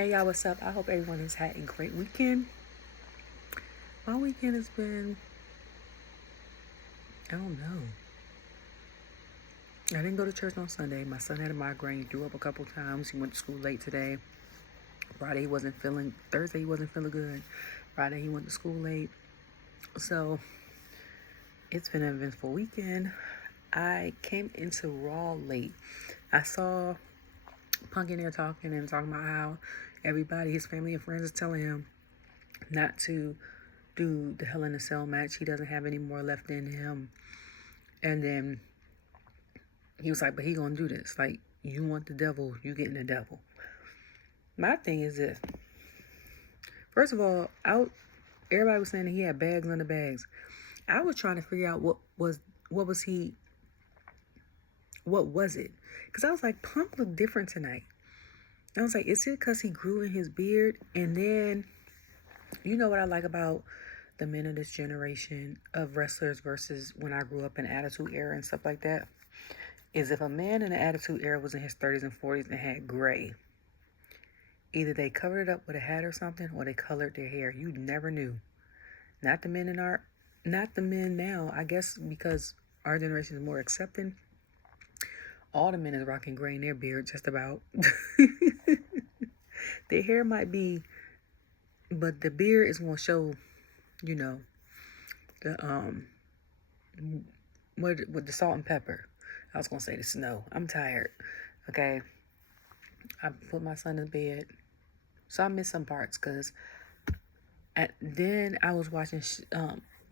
Hey y'all, what's up? I hope everyone has had a great weekend. My weekend has been, I don't know. I didn't go to church on Sunday. My son had a migraine, threw up a couple times. He went to school late today. Thursday he wasn't feeling good. Friday he went to school late. So it's been an eventful weekend. I came into Raw late. I saw Punk in there talking about how everybody, his family and friends, is telling him not to do the Hell in a Cell match. He doesn't have any more left in him. And then he was like, but he gonna do this. Like, you want the devil, you getting the devil. My thing is this. First of all, everybody was saying that he had bags under bags. I was trying to figure out what was it? Because I was like, Punk looked different tonight. I was like, is it because he grew in his beard? And then, you know what I like about the men of this generation of wrestlers versus when I grew up in Attitude Era and stuff like that, is if a man in the Attitude Era was in his 30s and 40s and had gray, either they covered it up with a hat or something, or they colored their hair. You never knew. Not the men now. I guess because our generation is more accepting. All the men is rocking gray in their beard, just about. Their hair might be, but the beard is gonna show, you know, the with the salt and pepper. I was gonna say the snow. I'm tired. Okay, I put my son in bed, so I missed some parts because then I was watching.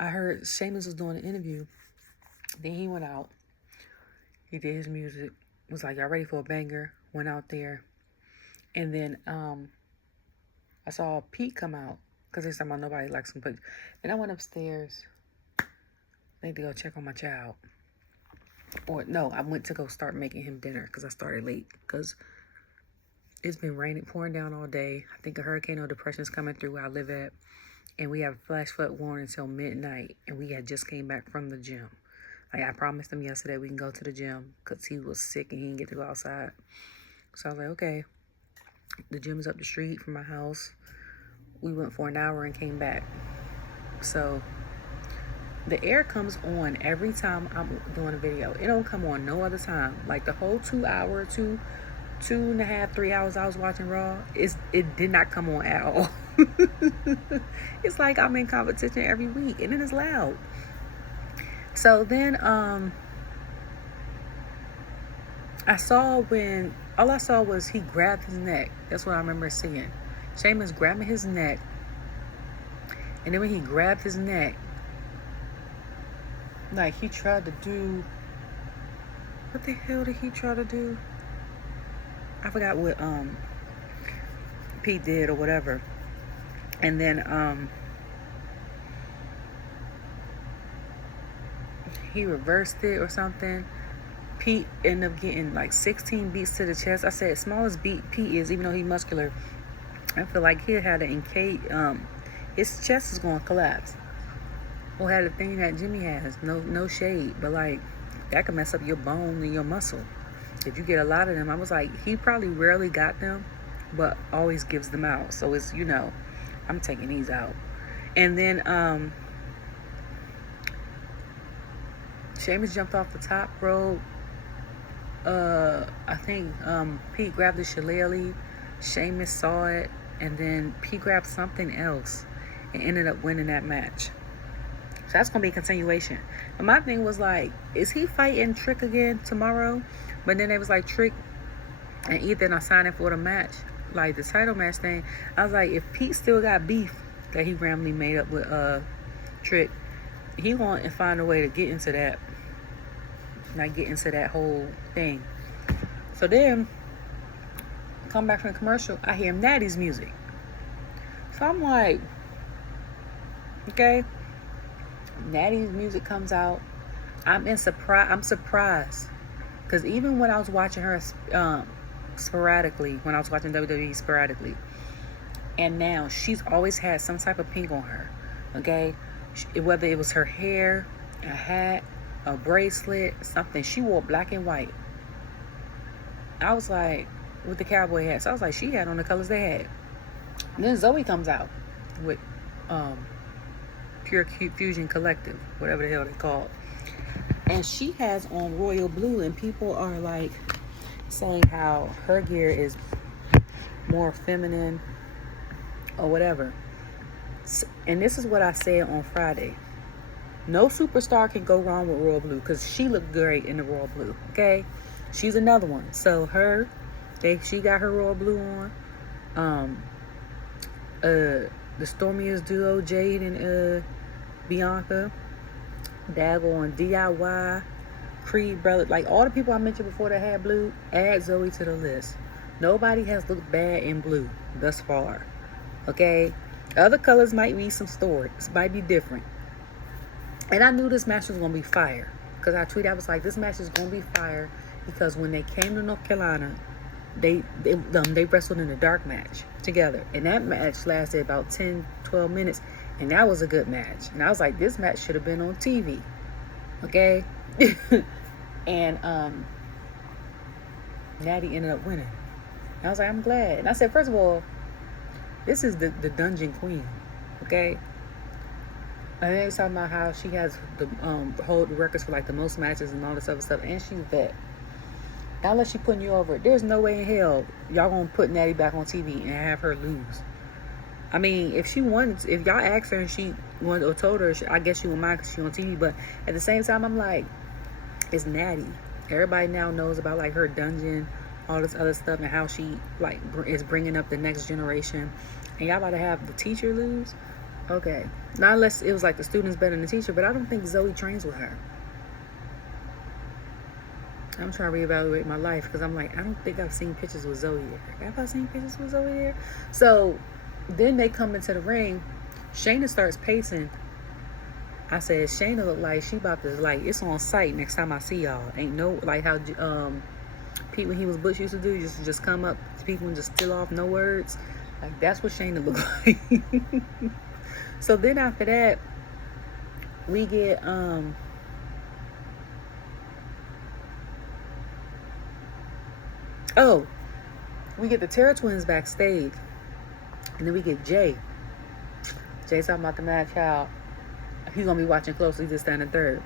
I heard Sheamus was doing an interview. Then he went out. He did his music. Was like, y'all ready for a banger? Went out there. And then I saw Pete come out. Because they said nobody likes him. But then I went upstairs. I need to go check on my child. Or no, I went to go start making him dinner. Because I started late. Because it's been pouring down all day. I think a hurricane or depression is coming through where I live at. And we have a flash flood warning until midnight. And we had just came back from the gym. Like, I promised him yesterday we can go to the gym because he was sick and he didn't get to go outside. So I was like, okay. The gym is up the street from my house. We went for an hour and came back. So the air comes on every time I'm doing a video. It don't come on no other time. Like the whole 2 hour, 2.5, 3 hours I was watching Raw, it did not come on at all. It's like I'm in competition every week and it is loud. So then, all I saw was he grabbed his neck. That's what I remember seeing. Sheamus grabbing his neck. And then when he grabbed his neck, like he tried to do, what the hell did he try to do? I forgot what, Pete did or whatever. And then, he reversed it or something. Pete ended up getting like 16 beats to the chest. I said, smallest beat Pete is, even though he's muscular, I feel like he had an his chest is going to collapse. Or had a thing that Jimmy has. No shade, but like that can mess up your bone and your muscle if you get a lot of them. I was like, he probably rarely got them, but always gives them out. So it's, you know, I'm taking these out. And then Sheamus jumped off the top rope. I think Pete grabbed the shillelagh. Sheamus saw it, and then Pete grabbed something else and ended up winning that match. So that's gonna be a continuation. But my thing was like, is he fighting Trick again tomorrow? But then it was like Trick and Ethan are signing for the match, like the title match thing. I was like, if Pete still got beef that he randomly made up with Trick, he want to find a way to get into that. Like get into that whole thing. So then, come back from the commercial, I hear Natty's music. So I'm like, okay. Natty's music comes out. I'm surprised. Because even when I was watching her sporadically, when I was watching WWE sporadically, and now she's always had some type of pink on her. Okay? Whether it was her hair, a hat, a bracelet, something. She wore black and white. I was like, with the cowboy hat. So I was like, she had on the colors they had. And then Zoey comes out with Pure Fusion Collective, whatever the hell they called. And she has on royal blue, and people are like saying how her gear is more feminine or whatever. And this is what I said on Friday. No superstar can go wrong with royal blue because she looked great in the royal blue. Okay, she's another one. So she got her royal blue on. The stormiest duo, Jade and Bianca. Dago on DIY, Creed brother, like all the people I mentioned before that had blue. Add Zoey to the list. Nobody has looked bad in blue thus far. Okay, other colors might be some stories, might be different. And I knew this match was gonna be fire because I tweeted, I was like, this match is gonna be fire because when they came to North Carolina, they wrestled in a dark match together, and that match lasted about 10-12 minutes, and that was a good match. And I was like, this match should have been on TV. Okay. And Natty ended up winning. And I was like, I'm glad. And I said, first of all, this is the Dungeon Queen. Okay. And then talking about how she has the hold the records for like the most matches and all this other stuff, and she's vet. Now unless she putting you over, there's no way in hell y'all gonna put Natty back on TV and have her lose. I mean, if y'all asked her and she wanted or told her, I guess she wouldn't mind because she's on TV. But at the same time, I'm like, it's Natty. Everybody now knows about like her dungeon, all this other stuff, and how she like is bringing up the next generation. And y'all about to have the teacher lose? Okay. Not unless it was like the student's better than the teacher, but I don't think Zoey trains with her. I'm trying to reevaluate my life because I'm like, I don't think I've seen pictures with Zoey there. Have I seen pictures with Zoey there? So then they come into the ring. Shayna starts pacing. I said, Shayna look like she about to, like, it's on sight next time I see y'all. Ain't no, like how Pete, when he was Butch, used to do, just come up to people and just steal off, no words. Like, that's what Shayna look like. So then after that, we get we get the Terror Twins backstage. And then we get Jey. Jey talking about the mad child. He's going to be watching closely, just standing third.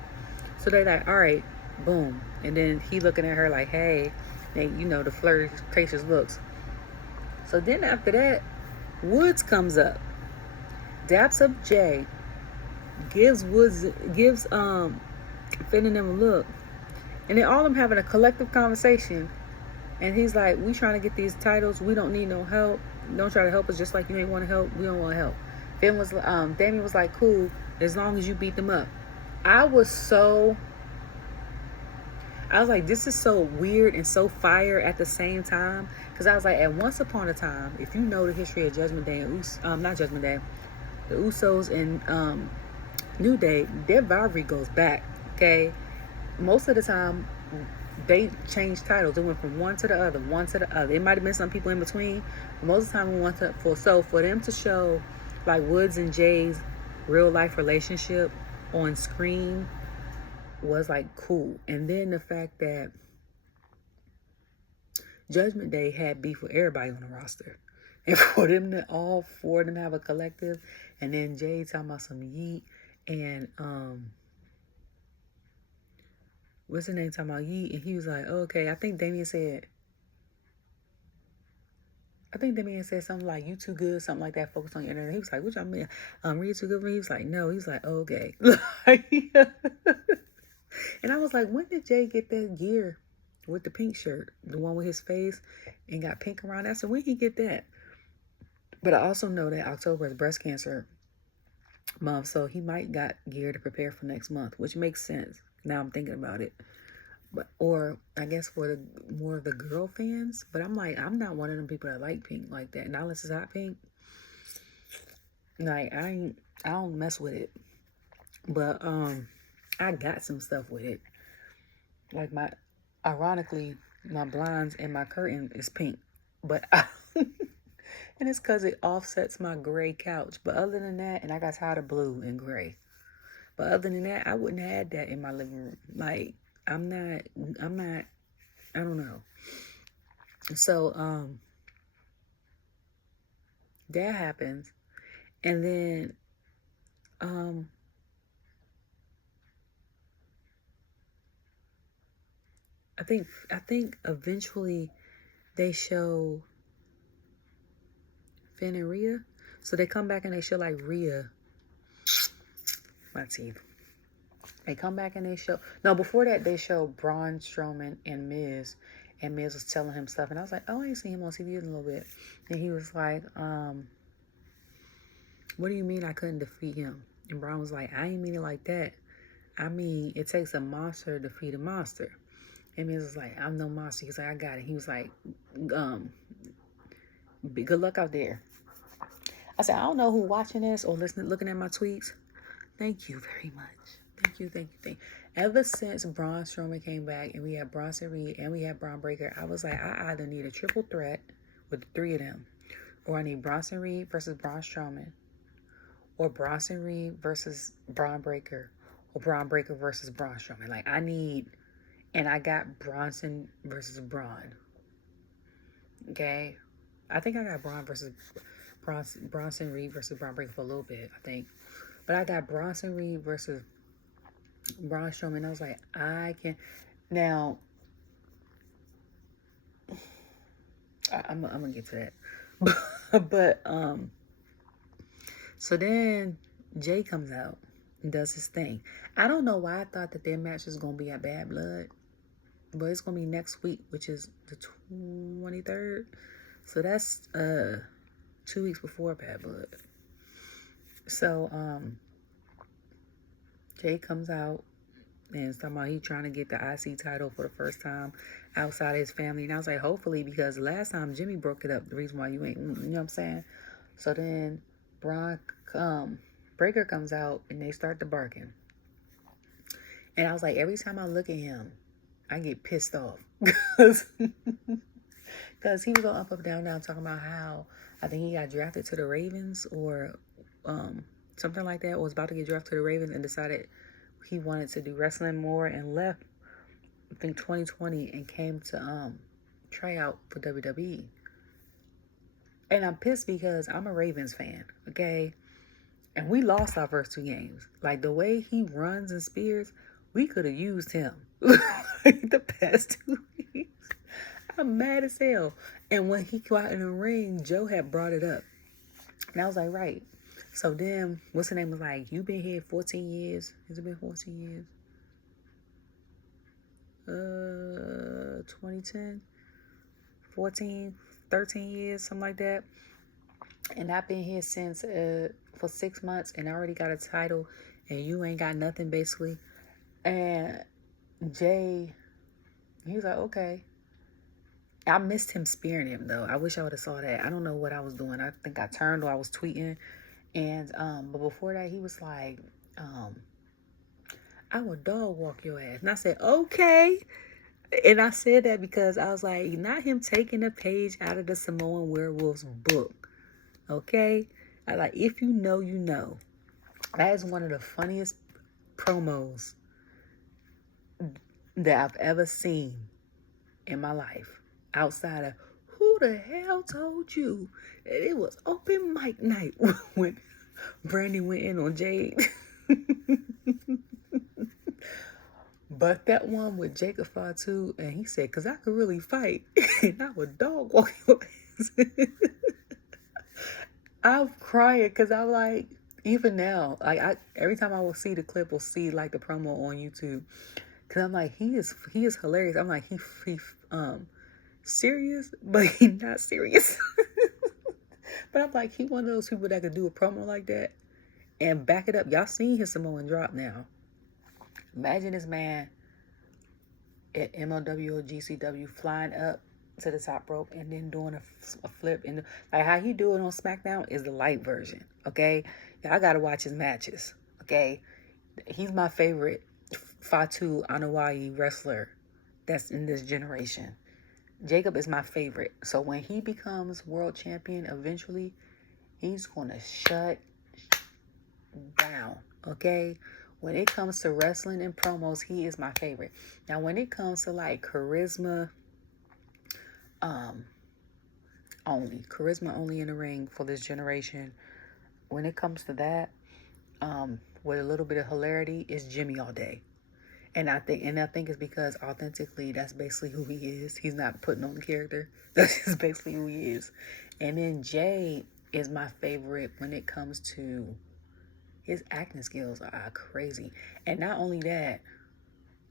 So they like, all right, boom. And then he looking at her like, hey. And, you know, the flirtatious looks. So then after that, Woods comes up. Daps up Jey. Gives Finn and them a look. And then all of them having a collective conversation. And he's like, we trying to get these titles. We don't need no help. Don't try to help us just like you ain't want to help. We don't want to help. Damien was like, cool, as long as you beat them up. I was like, this is so weird and so fire at the same time. Because I was like, at once upon a time, if you know the history of Judgment Day, not Judgment Day, the Usos and New Day, their rivalry goes back, okay? Most of the time, they changed titles. It went from one to the other. It might have been some people in between, but most of the time for them to show like Woods and Jey's real life relationship on screen was like cool. And then the fact that Judgment Day had beef with everybody on the roster, and for them to all four of them have a collective, and then Jey talking about some yeet and what's his name talking about yeet, and he was like, oh, okay, I think Damien said something like, you too good, something like that, focus on your internet. He was like, what y'all mean? Read too good for me? He was like, no. He was like, oh, okay. And I was like, when did Jey get that gear with the pink shirt? The one with his face and got pink around. I said, when did he get that? But I also know that October is breast cancer month, so he might got gear to prepare for next month, which makes sense. Now I'm thinking about it. But, or I guess for the more of the girl fans. But I'm like, I'm not one of them people that like pink like that. Not unless it's hot pink. Like, I don't mess with it. But I got some stuff with it. Like ironically, my blinds and my curtain is pink. But and it's because it offsets my gray couch. But other than that, and I got tired of blue and gray. But other than that, I wouldn't have had that in my living room. Like, I don't know. So, that happens. And then, I think eventually they show Finn and Rhea. So they come back and they show like Rhea. My teeth. They come back and they show. No, before that they show Braun, Strowman, and Miz. And Miz was telling him stuff. And I was like, oh, I ain't seen him on TV in a little bit. And he was like, what do you mean I couldn't defeat him? And Braun was like, I ain't mean it like that. I mean, it takes a monster to defeat a monster. And Miz was like, I'm no monster. He's like, I got it. He was like, good luck out there. I said, I don't know who watching this or looking at my tweets. Thank you very much. Thank you. Ever since Braun Strowman came back and we had Bronson Reed and we had Bron Breakker, I was like, I either need a triple threat with the three of them, or I need Bronson Reed versus Braun Strowman, or Bronson Reed versus Bron Breakker, or Bron Breakker versus Braun Strowman. Like, and I got Bronson versus Braun. Okay? I think I got Bronson Reed versus Bron Breakker for a little bit, I think. But I got Bronson Reed versus Braun Strowman. I was like, I can. Now, I'm gonna get to that. But so then Jey comes out and does his thing. I don't know why I thought that their match was gonna be at Bad Blood, but it's gonna be next week, which is the 23rd. So that's 2 weeks before Bad Blood. So Jey comes out and is talking about he trying to get the IC title for the first time outside of his family. And I was like, hopefully, because last time Jimmy broke it up, the reason why you ain't, you know what I'm saying? So then Breakker comes out and they start the barking. And I was like, every time I look at him, I get pissed off. Because he was on Up, Down, Down talking about how I think he got drafted to the Ravens or something like that, or was about to get drafted to the Ravens and decided he wanted to do wrestling more and left, I think 2020, and came to try out for WWE. And I'm pissed because I'm a Ravens fan, okay? And we lost our first 2 games. Like, the way he runs and spears, we could have used him like the past 2 weeks. I'm mad as hell. And when he got in the ring, Joe had brought it up. And I was like, right. So then, what's her name was like, you been here 14 years. Has it been 14 years? 2010? 14, 13 years, something like that. And I've been here since, for 6 months, and I already got a title, and you ain't got nothing, basically. And Jey, he was like, okay. I missed him spearing him, though. I wish I would have saw that. I don't know what I was doing. I think I turned or I was tweeting. And, but before that, he was like, I would dog walk your ass. And I said, okay. And I said that because I was like, not him taking a page out of the Samoan Werewolves book. Okay? I like, if you know, you know. That is one of the funniest promos that I've ever seen in my life. Outside of, who the hell told you that it was open mic night when Brandy went in on Jade? But that one with Jacob Fatu, and he said, because I could really fight, and I would dog walk your ass. I'm crying because I'm like, even now, like every time I will see the clip or see like the promo on YouTube, because I'm like, he is hilarious. I'm like, he serious, but he not serious. But I'm like, he one of those people that could do a promo like that and back it up. Y'all seen his Samoan drop now. Imagine this man at MLW or GCW flying up to the top rope and then doing a flip. And like how he do it on SmackDown is the light version, okay? Y'all gotta watch his matches, okay? He's my favorite Fatu Anoa'i wrestler that's in this generation. Jacob is my favorite. So when he becomes world champion eventually, he's gonna shut down, okay? When it comes to wrestling and promos, he is my favorite. Now, when it comes to like charisma, only. Charisma only in the ring for this generation. When it comes to that, with a little bit of hilarity, is Jimmy all day. And I think it's because authentically, that's basically who he is. He's not putting on the character. That's just basically who he is. And then Jey is my favorite when it comes to his acting skills are crazy. And not only that,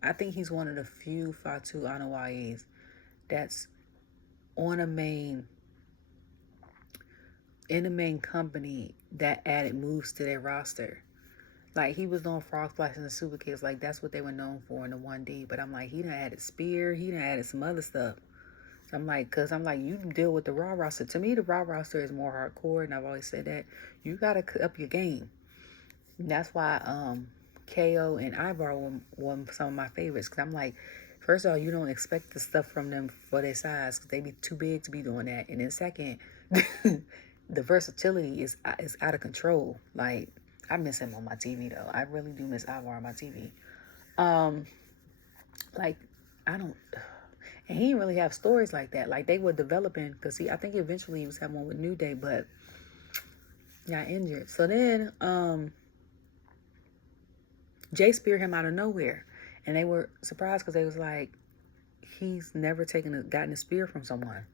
I think he's one of the few Fatu Anoa'is that's on a main, in the main company that added moves to their roster. Like, he was doing frog splash and the super kicks. Like, that's what they were known for in the 1D. But I'm like, he done added spear. He done added some other stuff. So I'm like, you deal with the Raw roster. To me, the Raw roster is more hardcore. And I've always said that. You got to up your game. And that's why KO and Ivar were some of my favorites. Because I'm like, first of all, you don't expect the stuff from them for their size. Because they be too big to be doing that. And then second, the versatility is out of control. Like, I miss him on my TV, though. I really do miss Ivar on my TV. Like, I don't... And he didn't really have stories like that. Like, they were developing... Because, I think eventually he was having one with New Day, but got injured. So then, Jey speared him out of nowhere. And they were surprised because they was like, he's never gotten a spear from someone.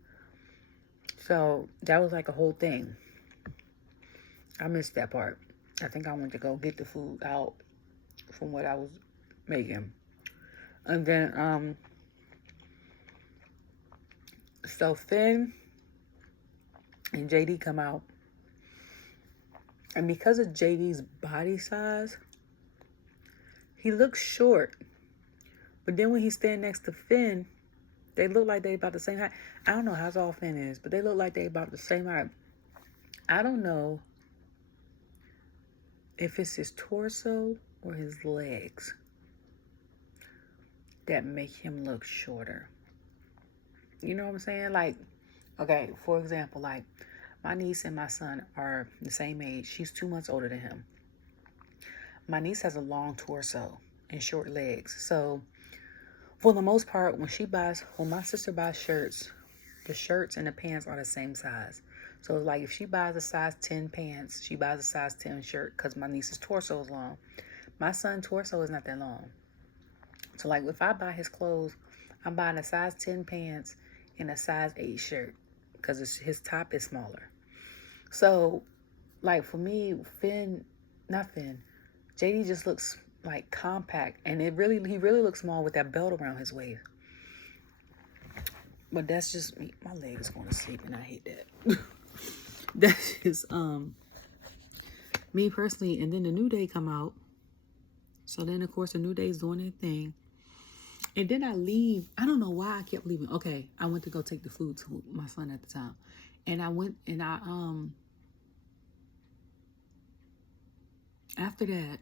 So, that was like a whole thing. I missed that part. I think I went to go get the food out from what I was making. And then, so Finn and JD come out. And because of JD's body size, he looks short. But then when he stand next to Finn, they look like they about the same height. I don't know how tall Finn is, but they look like they about the same height. I don't know if it's his torso or his legs that make him look shorter. You know what I'm saying? Like, okay, for example, like, my niece and my son are the same age. She's 2 months older than him. My niece has a long torso and short legs. So, for the most part, when my sister buys shirts, the shirts and the pants are the same size. So, like, if she buys a size 10 pants, she buys a size 10 shirt because my niece's torso is long. My son's torso is not that long. So, like, if I buy his clothes, I'm buying a size 10 pants and a size 8 shirt because his top is smaller. So, like, for me, JD just looks, like, compact. And he really looks small with that belt around his waist. But that's just me. My leg is going to sleep and I hate that. That's just me personally. And then the New Day come out. So then, of course, the New Day's doing their thing. And then I leave. I don't know why I kept leaving. Okay, I went to go take the food to my son at the time. And I went and after that,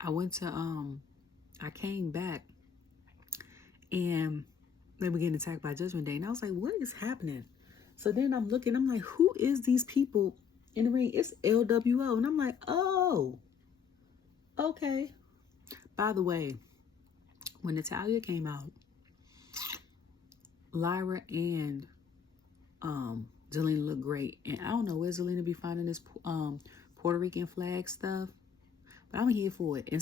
I came back and they were getting attacked by Judgment Day. And I was like, what is happening? So then I'm looking, I'm like, who is these people in the ring? It's LWO. And I'm like, oh, okay. By the way, when Natayla came out, Lyra and Zelina looked great. And I don't know where Zelina be finding this Puerto Rican flag stuff, but I'm here for it. And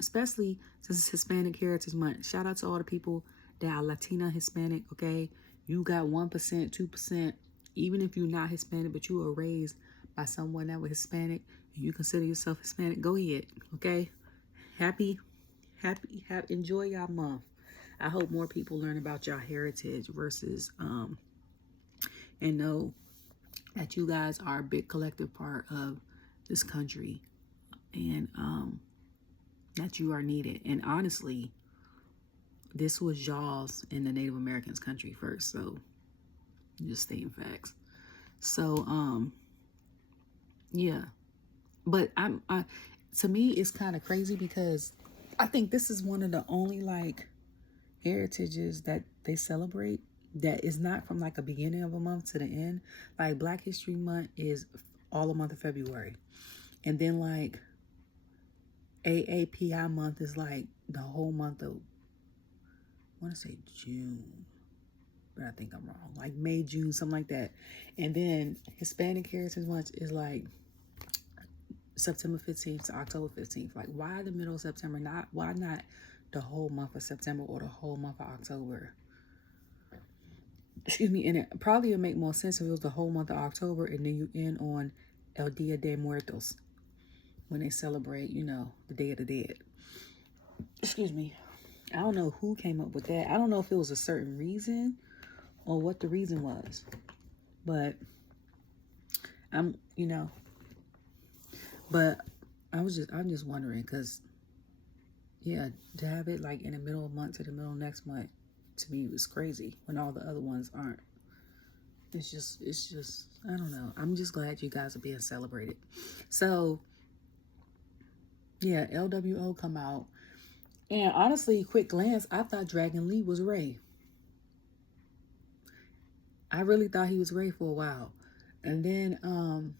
especially since it's Hispanic Heritage Month. Shout out to all the people that are Latina, Hispanic, okay? You got 1%, 2%. Even if you're not Hispanic, but you were raised by someone that was Hispanic, and you consider yourself Hispanic, go ahead, okay? Happy, enjoy y'all month. I hope more people learn about y'all heritage versus, and know that you guys are a big collective part of this country, and that you are needed. And honestly, this was y'all's in the Native Americans country first, so just stating facts. So yeah, but to me it's kind of crazy because I think this is one of the only like heritages that they celebrate that is not from like a beginning of a month to the end. Like Black History Month is all the month of February, and then like AAPI month is like the whole month of want to say June, but I think I'm wrong. Like May, June, something like that. And then Hispanic Heritage Month is like September 15th to October 15th. Like, why the middle of September? Why not the whole month of September or the whole month of October? Excuse me. And it probably would make more sense if it was the whole month of October and then you end on El Dia de Muertos, when they celebrate, you know, the Day of the Dead. Excuse me. I don't know who came up with that. I don't know if it was a certain reason or what the reason was. But I'm just wondering, because yeah, to have it like in the middle of month to the middle of next month, to me was crazy when all the other ones aren't. It's just I don't know. I'm just glad you guys are being celebrated. So yeah, LWO come out. And honestly, quick glance, I thought Dragon Lee was Ray. I really thought he was Ray for a while. And then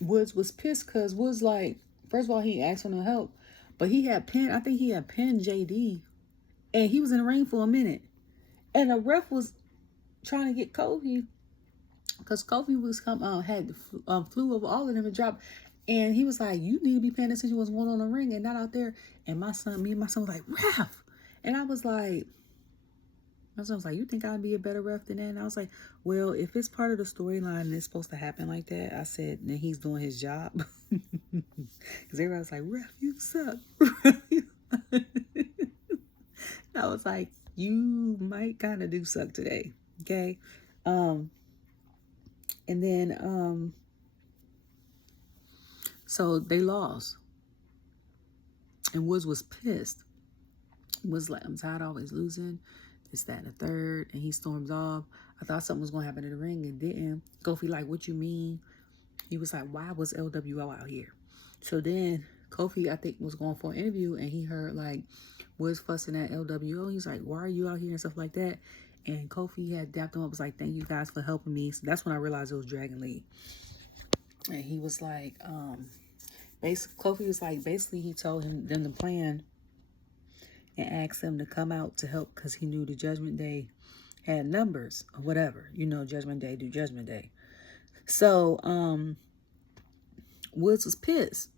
Woods was pissed because Woods, like, first of all, he asked for no help. But I think he had pinned JD. And he was in the ring for a minute. And the ref was trying to get Kofi, because Kofi was flew over all of them and dropped. And he was like, you need to be paying attention to what's going on in the ring and not out there. And me and my son was like, ref. And I was like, my son was like, you think I'd be a better ref than that? And I was like, well, if it's part of the storyline and it's supposed to happen like that, I said, then he's doing his job. Because everybody was like, ref, you suck. I was like, you might kind of do suck today. Okay. And then, so they lost. And Woods was pissed. Was like, I'm tired of always losing. This, that, and the third. And he storms off. I thought something was going to happen in the ring. It didn't. Kofi like, what you mean? He was like, why was LWO out here? So then Kofi, I think, was going for an interview. And he heard like Woods fussing at LWO. He's like, why are you out here? And stuff like that. And Kofi had dapped him up. Was like, thank you guys for helping me. So that's when I realized it was Dragon Lee. And he was like, Kofi was like, basically he told them the plan and asked them to come out to help because he knew the Judgment Day had numbers or whatever. You know, Judgment Day do Judgment Day. So, Woods was pissed.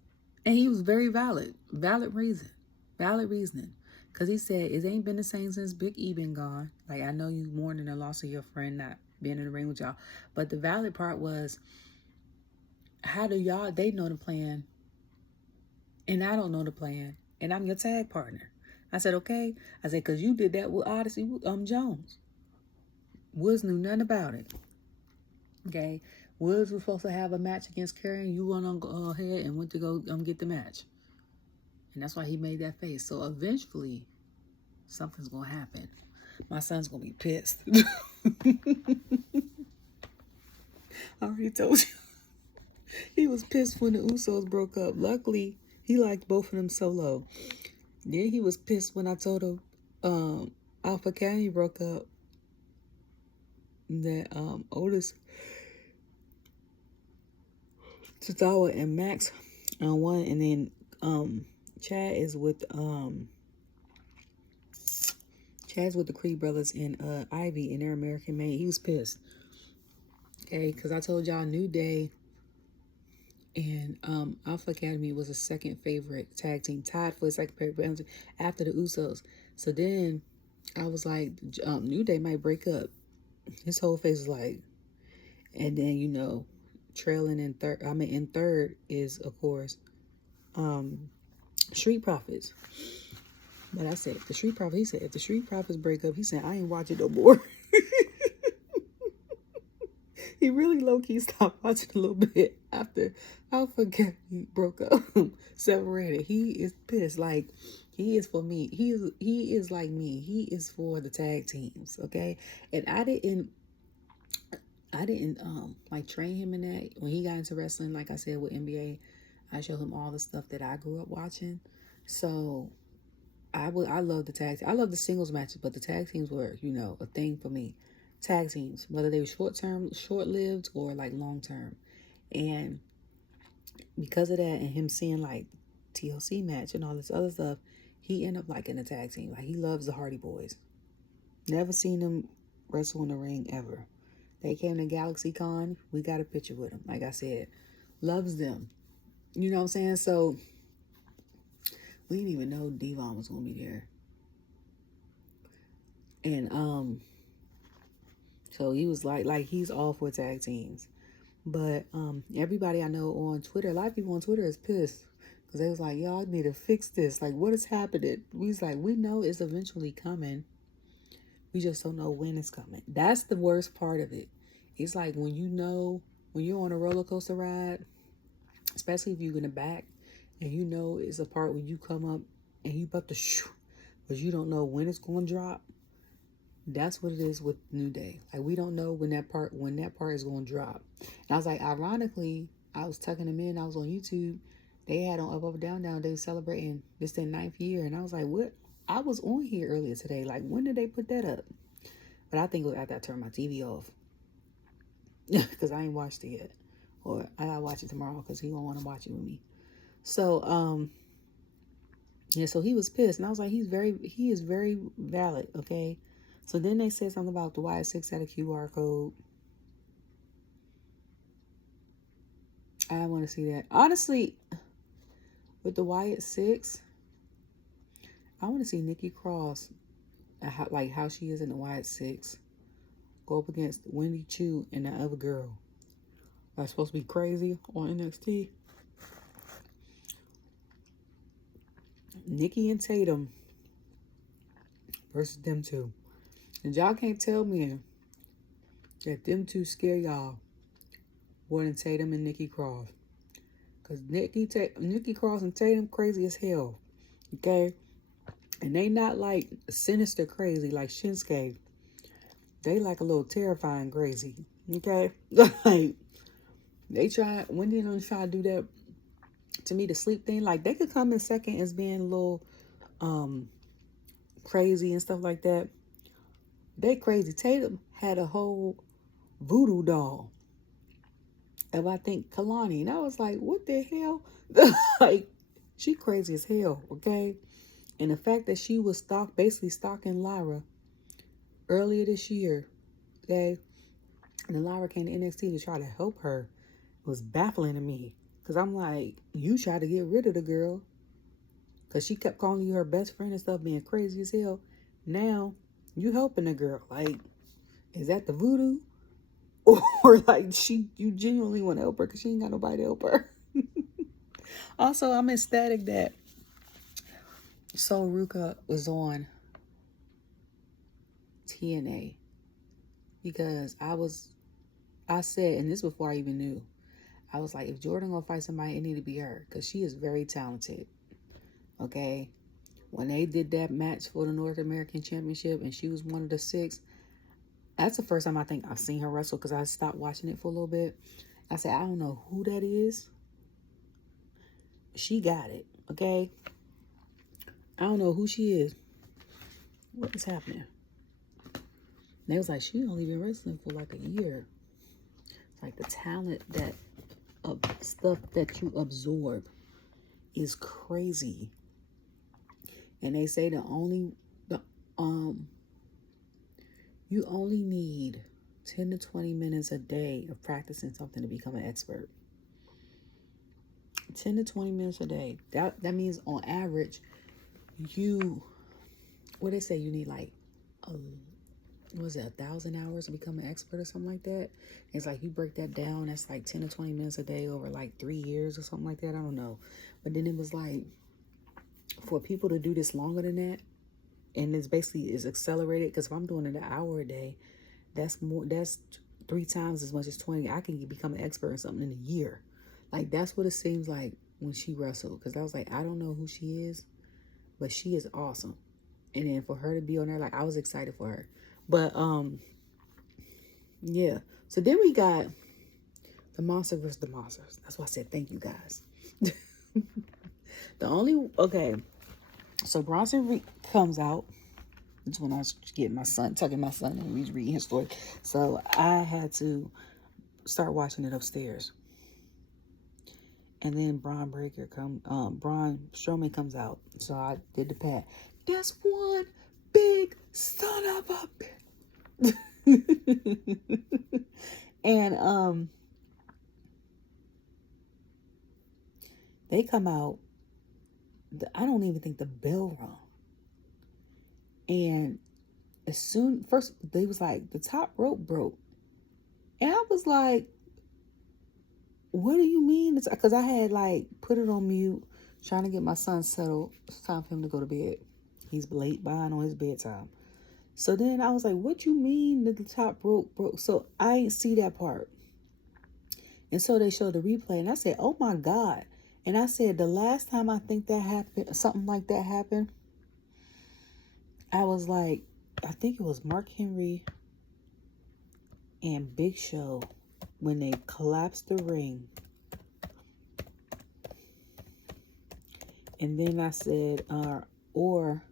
And he was very valid reasoning. Because he said, it ain't been the same since Big E been gone. Like, I know you mourning the loss of your friend not being in the ring with y'all. But the valid part was, how do they know the plan? And I don't know the plan. And I'm your tag partner. I said, okay. I said, because you did that with Odyssey Jones. Woods knew nothing about it. Okay. Woods was supposed to have a match against Kerry, and you went on ahead and went to go get the match. And that's why he made that face. So eventually, something's going to happen. My son's going to be pissed. I already told you. He was pissed when the Usos broke up. Luckily, he liked both of them solo. Then he was pissed when I told him Alpha Academy broke up. That Otis, Tozawa, and Max won. And then Chad is with the Creed brothers and Ivy, and their American made. He was pissed. Okay, because I told y'all New Day and Alpha Academy was a second favorite tag team, tied for the second favorite after the Usos. So then I was like, New Day might break up. His whole face was like, and then, you know, trailing in third is, of course, Street Profits. But I said, if the Street Profits break up, he said, I ain't watching no more. He really low-key stopped watching a little bit after Alpha Academy broke up, separated. He is pissed. Like, he is for me. He is like me. He is for the tag teams, okay? And I didn't like train him in that. When he got into wrestling, like I said with NBA, I showed him all the stuff that I grew up watching. So I love the tag. I love the singles matches, but the tag teams were, you know, a thing for me. Tag teams, whether they were short-lived or like long-term. And because of that and him seeing like TLC match and all this other stuff, he ended up like in a tag team. Like, he loves the Hardy Boys. Never seen them wrestle in the ring ever. They came to Galaxy Con. We got a picture with them. Like I said, loves them. You know what I'm saying? So we didn't even know Devon was gonna be there. And so he was like he's all for tag teams. But everybody I know on Twitter, a lot of people on Twitter is pissed because they was like, y'all need to fix this. Like, what is happening? We was like, we know it's eventually coming. We just don't know when it's coming. That's the worst part of it. It's like when you're on a roller coaster ride, especially if you're in the back, and you know it's a part when you come up and you about to shoo, but you don't know when it's going to drop. That's what it is with New Day. Like, we don't know when that part is going to drop. And I was like, ironically, I was tucking them in. I was on YouTube. They had on Up, Up, Down, Down. They were celebrating this their 9th year. And I was like, what? I was on here earlier today. Like, when did they put that up? But I think it was after I turned my TV off. Because I ain't watched it yet. Or I gotta watch it tomorrow because he won't want to watch it with me. So, yeah, so he was pissed. And I was like, he is very valid, okay? So then they said something about the Wyatt 6 had a QR code. I want to see that. Honestly, with the Wyatt 6, I want to see Nikki Cross, how she is in the Wyatt 6, go up against Wendy Chu and that other girl that's supposed to be crazy on NXT. Nikki and Tatum versus them two. And y'all can't tell me that them two scare y'all more than Tatum and Nikki Cross. Because Nikki Cross and Tatum crazy as hell. Okay? And they not like sinister crazy like Shinsuke. They like a little terrifying crazy. Okay? Like, Wendy and them try to do that to me, the sleep thing. Like, they could come in second as being a little crazy and stuff like that. They crazy. Tatum had a whole voodoo doll of, I think, Kalani. And I was like, what the hell? Like, she crazy as hell, okay? And the fact that she was basically stalking Lyra earlier this year, okay? And then Lyra came to NXT to try to help her. It was baffling to me. Because I'm like, you tried to get rid of the girl. Because she kept calling you her best friend and stuff, being crazy as hell. Now, you helping the girl. Like, is that the voodoo? Or like you genuinely want to help her because she ain't got nobody to help her. Also, I'm ecstatic that Sol Ruka was on TNA. Because I said, and this before I even knew, I was like, if Jordan gonna fight somebody, it need to be her. Because she is very talented. Okay? When they did that match for the North American Championship and she was one of the 6, that's the first time I think I've seen her wrestle because I stopped watching it for a little bit. I said, I don't know who that is. She got it, okay? I don't know who she is. What is happening? They was like, she only been wrestling for like a year. It's like the talent that stuff that you absorb is crazy. And they say you only need 10 to 20 minutes a day of practicing something to become an expert. 10 to 20 minutes a day. That means on average, what they say, you need like, 1,000 hours to become an expert or something like that. It's like you break that down, that's like 10 to 20 minutes a day over like 3 years or something like that. I don't know. But then it was like, for people to do this longer than that, and it's basically is accelerated, because if I'm doing it an hour a day, that's 3 times as much as 20. I can become an expert in something in a year. Like, that's what it seems like when she wrestled. Because I was like, I don't know who she is, but she is awesome. And then for her to be on there, like, I was excited for her. But yeah. So then we got the Monster versus the Monsters. That's why I said thank you guys. So Bronson comes out. It's when I was tucking my son, and he's reading his story. So I had to start watching it upstairs. And then Braun Strowman comes out. So I did the pat. That's one big son of a bitch. And they come out. I don't even think the bell rung. And first they was like, the top rope broke. And I was like, what do you mean? Because I had like put it on mute, trying to get my son settled. It's time for him to go to bed. He's late behind on his bedtime. So then I was like, what you mean that the top rope broke? So I ain't see that part. And so they showed the replay and I said, oh my God. And I said, the last time I think that happened, something like that happened, I was like, I think it was Mark Henry and Big Show when they collapsed the ring. And then I said, or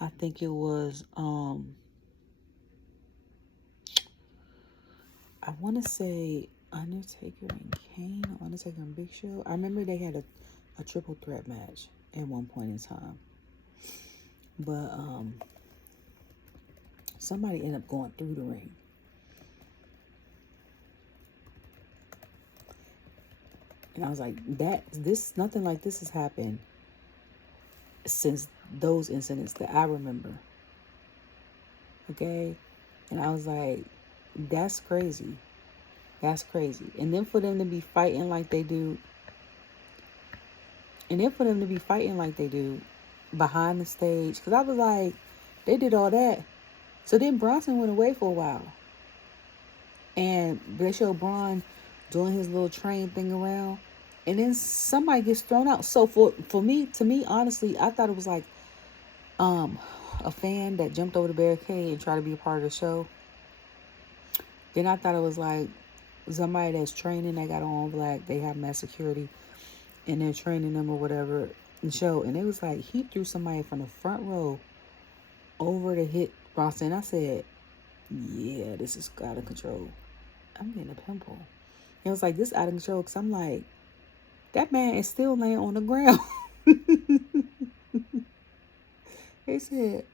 I think it was, I want to say Undertaker and Kane, or Undertaker and Big Show. I remember they had a triple threat match at one point in time. But somebody ended up going through the ring. And I was like, nothing like this has happened since those incidents that I remember. Okay? And I was like, that's crazy. That's crazy. And then for them to be fighting like they do, behind the stage, because I was like, they did all that. So then Bronson went away for a while. And they showed Braun doing his little train thing around. And then somebody gets thrown out. So to me, honestly, I thought it was like a fan that jumped over the barricade and tried to be a part of the show. Then I thought it was like somebody that's training, that got on black, they have mass security, and they're training them or whatever in the show. And it was like he threw somebody from the front row over to hit Bronson. I said, yeah, this is out of control. I'm getting a pimple. It was like, this out of control, because I'm like, that man is still laying on the ground. They said,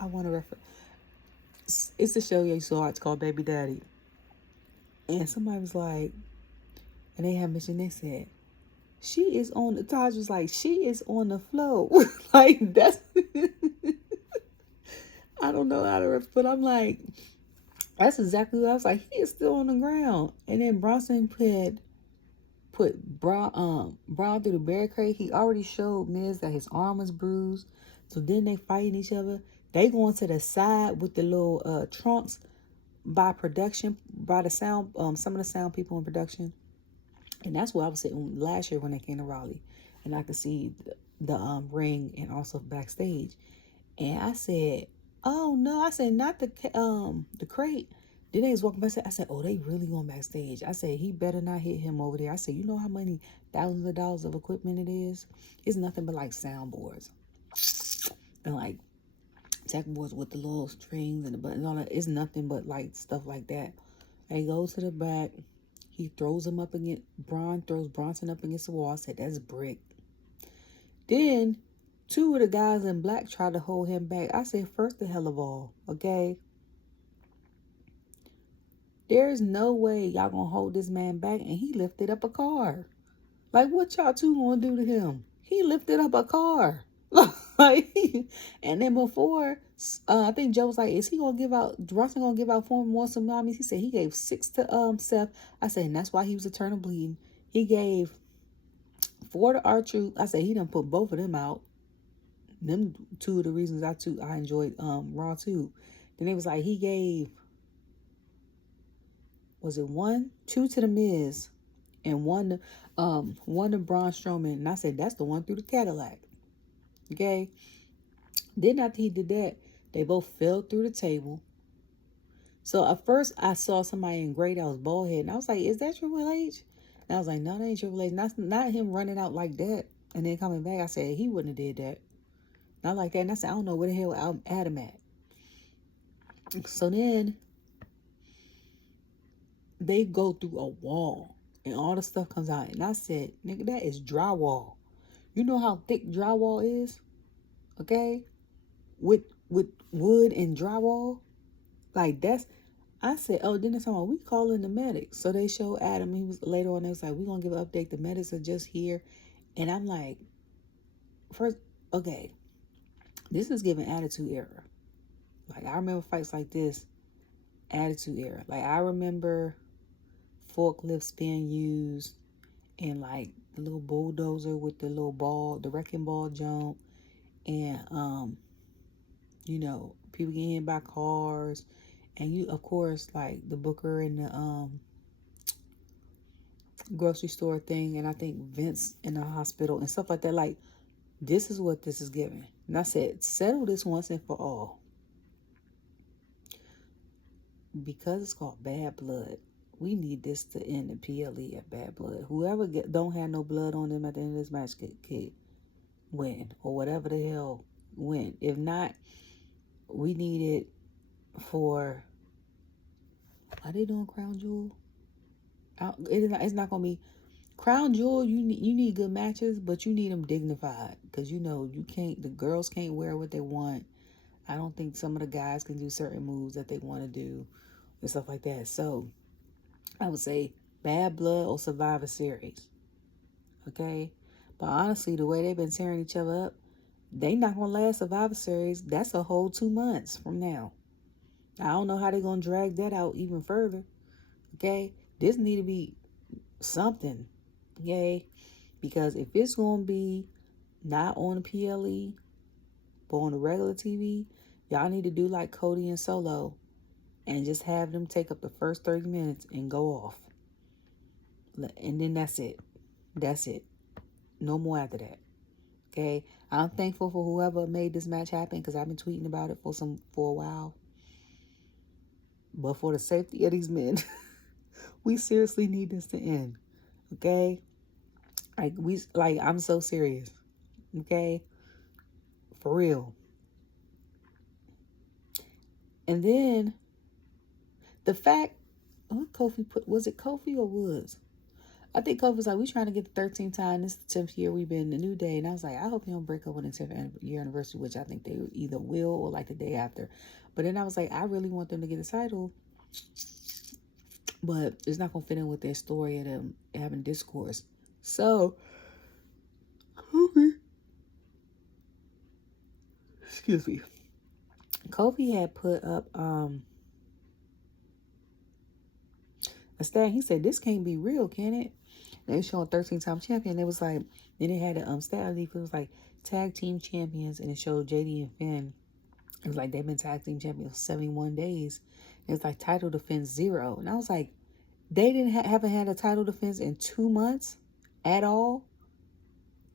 I want to refer. It's a show you saw. It's called Baby Daddy. And somebody was like, and they had mentioned, they said, she is on the, Taj was like, she is on the floor. Like, that's, I don't know how to refer, but I'm like, that's exactly what I was like. He is still on the ground. And then Bronson put Braun through the barricade. He already showed Miz that his arm was bruised. So then they fighting each other. They going to the side with the little trunks by the sound, some of the sound people in production. And that's where I was sitting last year when they came to Raleigh. And I could see the ring and also backstage. And I said, oh no, I said, not the crate. Then they was walking by. I said, oh, they really going backstage. I said, he better not hit him over there. I said, you know how many thousands of dollars of equipment it is? It's nothing but like soundboards and like tech boards with the little strings and the buttons on it. It's nothing but like stuff like that. They go to the back. He throws him up against throws Bronson up against the wall. I said, that's brick. Then two of the guys in black tried to hold him back. I said, first the hell of all, okay? There's no way y'all gonna hold this man back, and he lifted up a car. Like, what y'all two gonna do to him? He lifted up a car. Like, and then before, I think Joe was like, is he gonna give out, Bronson gonna give out 4 more tsunamis? He said he gave 6 to Seth. I said, and that's why he was eternal bleeding. He gave 4 to R-Truth. I said, he done put both of them out. Them two of the reasons I enjoyed Raw too. Then it was like he gave, was it 1, 2 to the Miz, and 1 to Braun Strowman. And I said, that's the one through the Cadillac. Okay. Then after he did that, they both fell through the table. So at first I saw somebody in gray that was bald head, and I was like, is that Triple H? And I was like, no, that ain't Triple H. Not him running out like that and then coming back. I said, he wouldn't have did that. Not like that. And I said, I don't know where the hell Adam at. So then they go through a wall and all the stuff comes out. And I said, nigga, that is drywall. You know how thick drywall is? Okay? With wood and drywall? Like, that's... I said, oh, then it's on. We calling the medics. So they show Adam. He was later on. They was like, we gonna give an update. The medics are just here, and I'm like, first, okay, this is giving attitude era. Like, I remember fights like this, attitude era. Like, I remember forklifts being used, and like the little bulldozer with the little ball, the wrecking ball jump, and you know, people getting hit by cars. And you, of course, like the Booker and the grocery store thing, and I think Vince in the hospital and stuff like that. Like, this is what this is giving. And I said, settle this once and for all. Because it's called Bad Blood, we need this to end the PLE at Bad Blood. Whoever don't have no blood on them at the end of this match could win, or whatever the hell win. If not, we need it for... Are they doing Crown Jewel? It's not gonna be Crown Jewel. You need good matches, but you need them dignified, because you know you can't. The girls can't wear what they want. I don't think some of the guys can do certain moves that they want to do and stuff like that. So I would say Bad Blood or Survivor Series. Okay, but honestly, the way they've been tearing each other up, they not gonna last Survivor Series. That's a whole 2 months from now. I don't know how they're gonna drag that out even further. Okay, this need to be something. Okay, because if it's gonna be not on the PLE but on the regular TV, y'all need to do like Cody and Solo and just have them take up the first 30 minutes and go off, and then that's it. No more after that. Okay, I'm thankful for whoever made this match happen, because I've been tweeting about it for a while. But for the safety of these men, we seriously need this to end. Okay? I'm so serious. Okay? For real. And then the fact, what Kofi put, was it Kofi or Woods? I think Kofi was like, we trying to get the 13th time. This is the 10th year we've been in the New Day. And I was like, I hope you don't break up on the 10th year anniversary, which I think they either will or like the day after. But then I was like, I really want them to get the title, but it's not going to fit in with their story and them having discourse. So, Kofi had put up a stat. He said, this can't be real, can it? They were showing 13-time champion. It was like, then it had a stat leaf. It was like tag team champions, and it showed JD and Finn. It was like they've been tag team champions 71 days. And it's like title defense 0. And I was like, they haven't had a title defense in 2 months at all.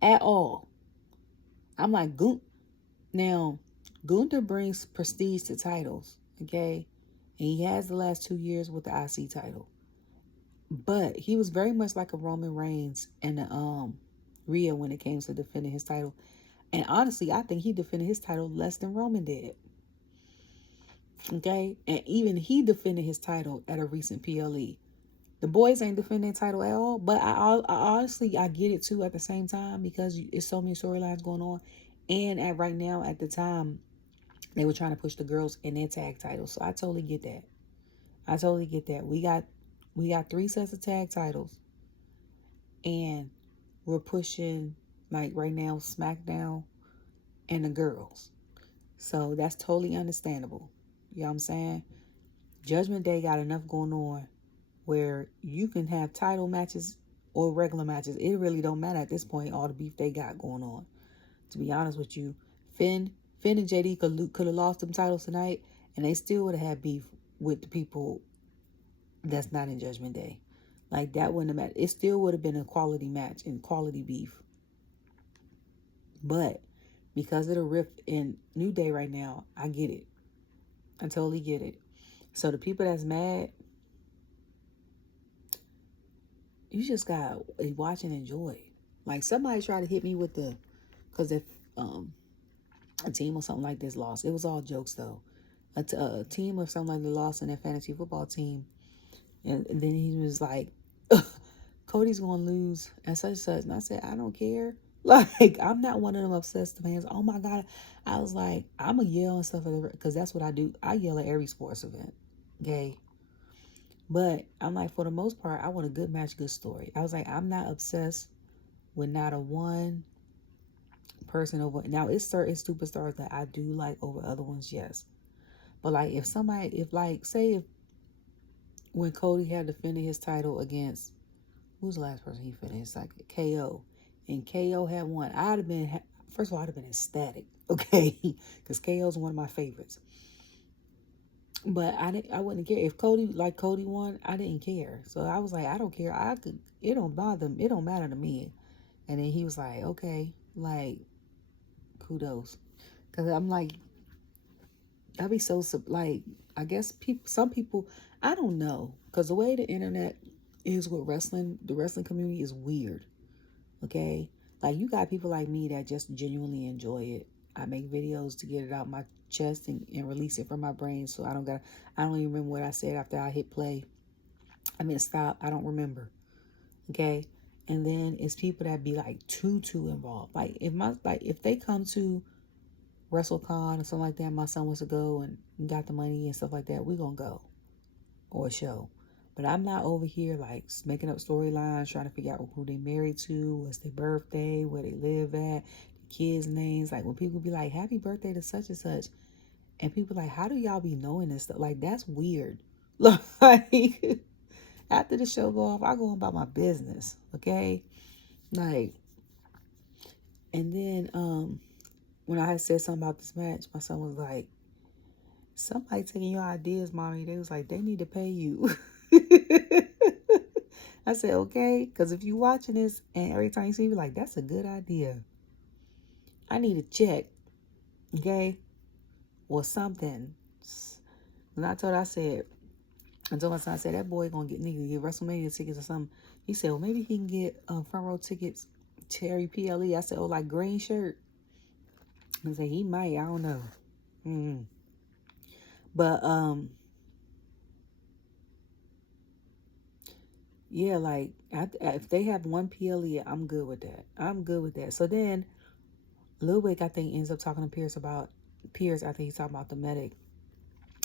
At all. I'm like, now, Gunther brings prestige to titles, okay? And he has the last 2 years with the IC title. But he was very much like a Roman Reigns and Rhea when it came to defending his title. And honestly, I think he defended his title less than Roman did. Okay? And even he defended his title at a recent PLE. The boys ain't defending their title at all. But I honestly, I get it too at the same time, because it's so many storylines going on. And right now, at the time, they were trying to push the girls in their tag titles. So I totally get that. We got 3 sets of tag titles. And we're pushing, like right now, SmackDown and the girls. So that's totally understandable. You know what I'm saying? Judgment Day got enough going on where you can have title matches or regular matches. It really don't matter at this point, all the beef they got going on. To be honest with you, Finn and JD could have lost them titles tonight, and they still would have had beef with the people that's not in Judgment Day. Like, that wouldn't have mattered. It still would have been a quality match and quality beef. But because of the rift in New Day right now, I get it. I totally get it. So the people that's mad, you just gotta watch and enjoy. Like, somebody tried to hit me with because if a team or something like this lost, it was all jokes though. A team or something like this lost in their fantasy football team, And then he was like, Cody's going to lose and such and such. And I said, I don't care. Like, I'm not one of them obsessed fans. Oh my God. I was like, I'm going to yell and stuff because that's what I do. I yell at every sports event. Okay. But I'm like, for the most part, I want a good match, good story. I was like, I'm not obsessed with not a one person over. Now, it's certain superstars that I do like over other ones, yes. But like, if somebody, if like, say, if when Cody had defended his title against, who's the last person he finished? Like KO. And KO had won. I'd have been, first of all, I'd have been ecstatic, okay? Because KO's one of my favorites. But I wouldn't care. If Cody won, I didn't care. So I was like, I don't care. It don't bother me. It don't matter to me. And then he was like, okay, like, kudos. Because I'm like, I'd be so, like, I guess some people, I don't know. Because the way the internet is with wrestling, the wrestling community is weird. Okay? Like, you got people like me that just genuinely enjoy it. I make videos to get it out my chest and release it from my brain, so I don't even remember what I said after I hit play. I mean, stop. I don't remember. Okay? And then it's people that be like too involved. Like, if they come to WrestleCon or something like that, my son wants to go and got the money and stuff like that, we gonna go. Or a show. But I'm not over here like making up storylines, trying to figure out who they married to, what's their birthday, where they live at, the kids' names. Like, when people be like, happy birthday to such and such, and people like, how do y'all be knowing this stuff? Like, that's weird. Like, after the show go off, I go on about my business, okay? Like, and then when I had said something about this match, my son was like, somebody taking your ideas, mommy. They was like, they need to pay you. I said, okay, because if you watching this and every time you see me, like, that's a good idea. I need a check, okay, or something. And I told my son, I said, that boy need to get WrestleMania tickets or something. He said, well, maybe he can get front row tickets to every PLE. I said, oh, like green shirt. I said, he might, I don't know. But, yeah, like, if they have one PLE, I'm good with that. So then, Ludwig, I think, ends up talking to Pierce after he's talking about the medic.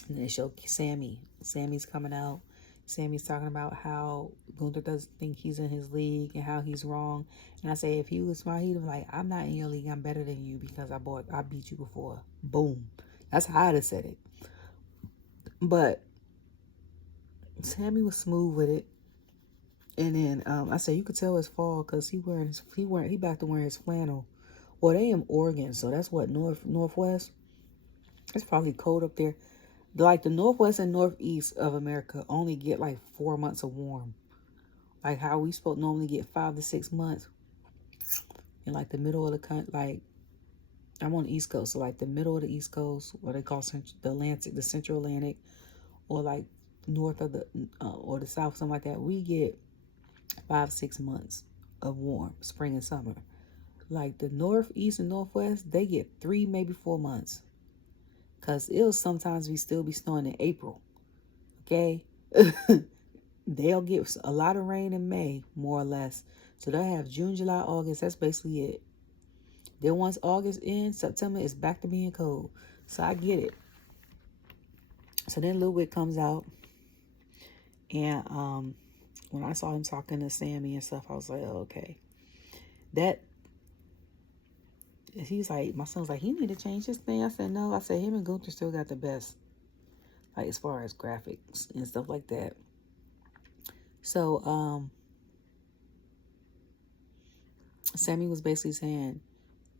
And then they show Sami. Sami's coming out. Sami's talking about how Gunther doesn't think he's in his league and how he's wrong. And I say, if he was smart, he'd be like, I'm not in your league. I'm better than you because I beat you before. Boom. That's how I'd have said it. But Sami was smooth with it. And then I said, you could tell his fall because he back to wearing his flannel. Well, they in Oregon, so that's what, northwest. It's probably cold up there. Like, the northwest and northeast of America only get like 4 months of warm. Like how we supposed to normally get 5 to 6 months. In like the middle of the country, like, I'm on the East Coast, so like the middle of the East Coast, what they call the Central Atlantic, or like north of or the South, something like that. We get 5, 6 months of warm, spring and summer. Like the northeast and northwest, they get 3, maybe 4 months. Because it'll sometimes still be snowing in April. Okay? They'll get a lot of rain in May, more or less. So they'll have June, July, August. That's basically it. Then once August ends, September is back to being cold. So I get it. So then Ludwig comes out. And when I saw him talking to Sami and stuff, I was like, oh, okay. He's like, my son's like, he need to change his thing. I said, no. I said, him and Gunther still got the best, like, as far as graphics and stuff like that. So, Sami was basically saying,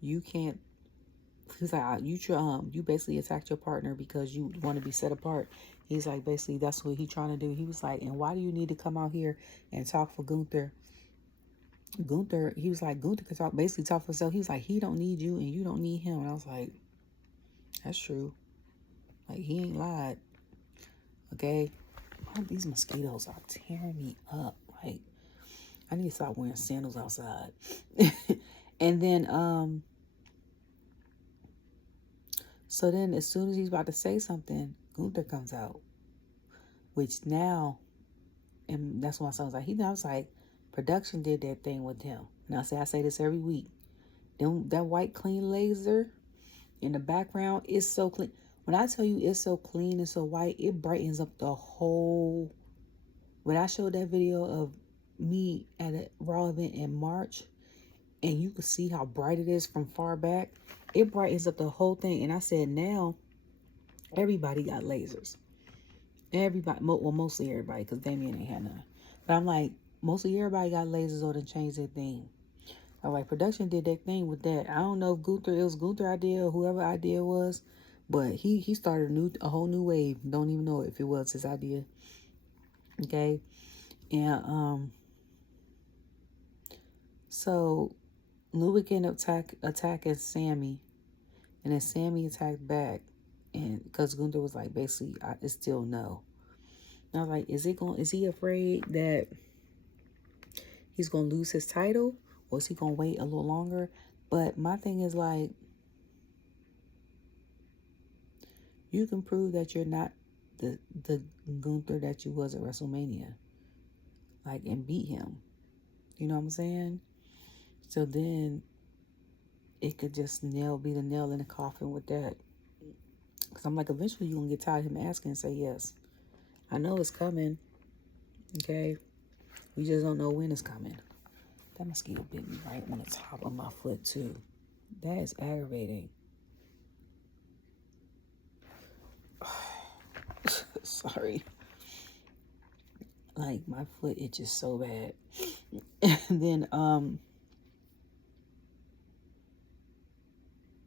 you can't, he's like, you basically attacked your partner because you want to be set apart. He's like, basically, that's what he's trying to do. He was like, and why do you need to come out here and talk for Gunther? He was like, Gunther could basically talk for himself. He was like, he don't need you and you don't need him. And I was like, that's true. Like, he ain't lied. Okay? These mosquitoes are tearing me up. Like, I need to stop wearing sandals outside. And then, so then as soon as he's about to say something, Gunther comes out. Which now, And that's when my son was like, I was like, production did that thing with him. And I say this every week. That white clean laser in the background is so clean. When I tell you it's so clean and so white, it brightens up the whole. When I showed that video of me at a Raw event in March, and you can see how bright it is from far back, it brightens up the whole thing. And I said, now everybody got lasers. Everybody, well, mostly everybody, because Damien ain't had none. But I'm like, mostly everybody got lasers or to change their thing. I'm like, production did that thing with that. I don't know if it was Gunther idea or whoever idea was, but he started a whole new wave. Don't even know if it was his idea. Okay, and so Ludwig ended up attacking Sami, and then Sami attacked back, and because Gunther was like, basically, it's still no. And I was like, is he afraid that he's gonna lose his title, or is he gonna wait a little longer? But my thing is like, you can prove that you're not the Gunther that you was at WrestleMania, like, and beat him. You know what I'm saying? So then it could just be the nail in the coffin with that. Because I'm like, eventually you're going to get tired of him asking and say yes. I know it's coming. Okay? We just don't know when it's coming. That mosquito bit me right on the top of my foot too. That is aggravating. Sorry. Like, my foot itches so bad. And then,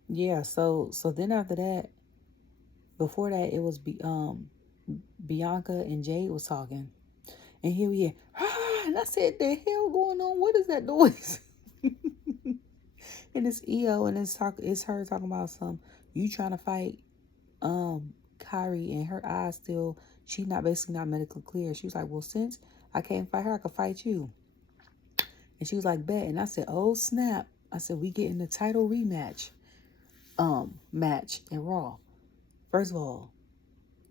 yeah, so then after that, before that, it was Bianca and Jey was talking. And here we are. And I said, the hell going on? What is that noise? And it's Iyo, and it's her talking about you trying to fight Kyrie, and her eyes still, she's basically not medically clear. She was like, well, since I can't fight her, I could fight you. And she was like, bet. And I said, oh snap. I said, we getting the title rematch match in Raw. First of all.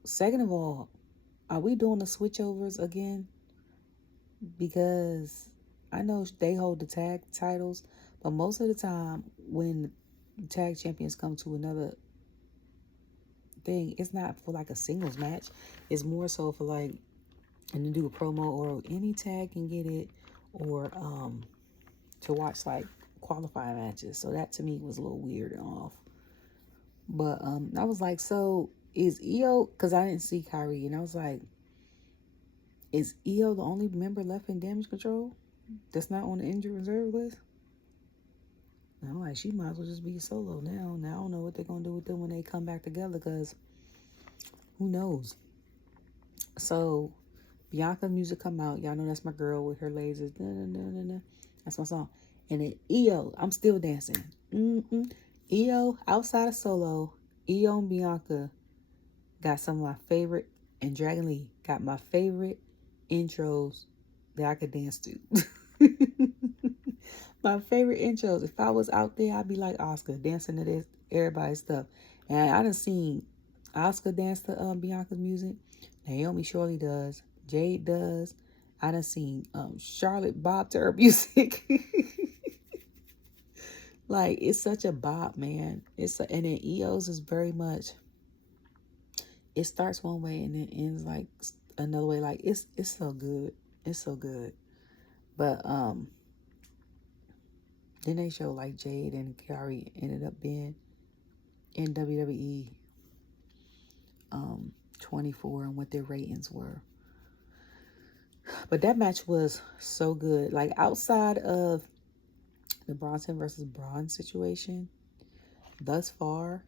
Second of all, are we doing the switchovers again? Because I know they hold the tag titles, but most of the time when the tag champions come to another thing, it's not for like a singles match. It's more so for like, and to do a promo, or any tag can get it, or to watch like qualifying matches. So that to me was a little weird and off. But I was like, so is Iyo, because I didn't see Kyrie, and I was like, is Iyo the only member left in Damage Control that's not on the injured reserve list? And I'm like, she might as well just be solo now. Now I don't know what they're going to do with them when they come back together, because who knows? So Bianca music come out. Y'all know that's my girl with her lasers. That's my song. And then Iyo, I'm still dancing. Iyo, outside of solo, Iyo and Bianca got some of my favorite, and Dragon Lee got my favorite intros that I could dance to. My favorite intros. If I was out there, I'd be like Oscar, dancing to this everybody's stuff. And I done seen Oscar dance to Bianca's music. Naomi Shirley does. Jade does. I done seen Charlotte bob to her music. Like, it's such a bop, man. And then Iyo's is very much, it starts one way and it ends like another way. Like, it's so good. It's so good. But then they show like Jade and Kyrie ended up being in WWE 24 and what their ratings were. But that match was so good. Like, outside of the Bronson versus Braun situation, thus far,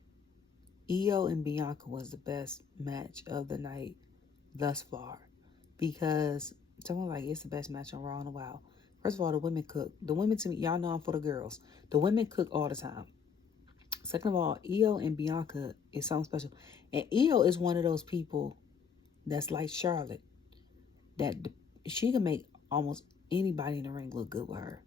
Iyo and Bianca was the best match of the night thus far. Because someone like, it's the best match on Raw in a while. First of all, the women cook. The women, to me, y'all know I'm for the girls. The women cook all the time. Second of all, Iyo and Bianca is something special. And Iyo is one of those people that's like Charlotte, that she can make almost anybody in the ring look good with her.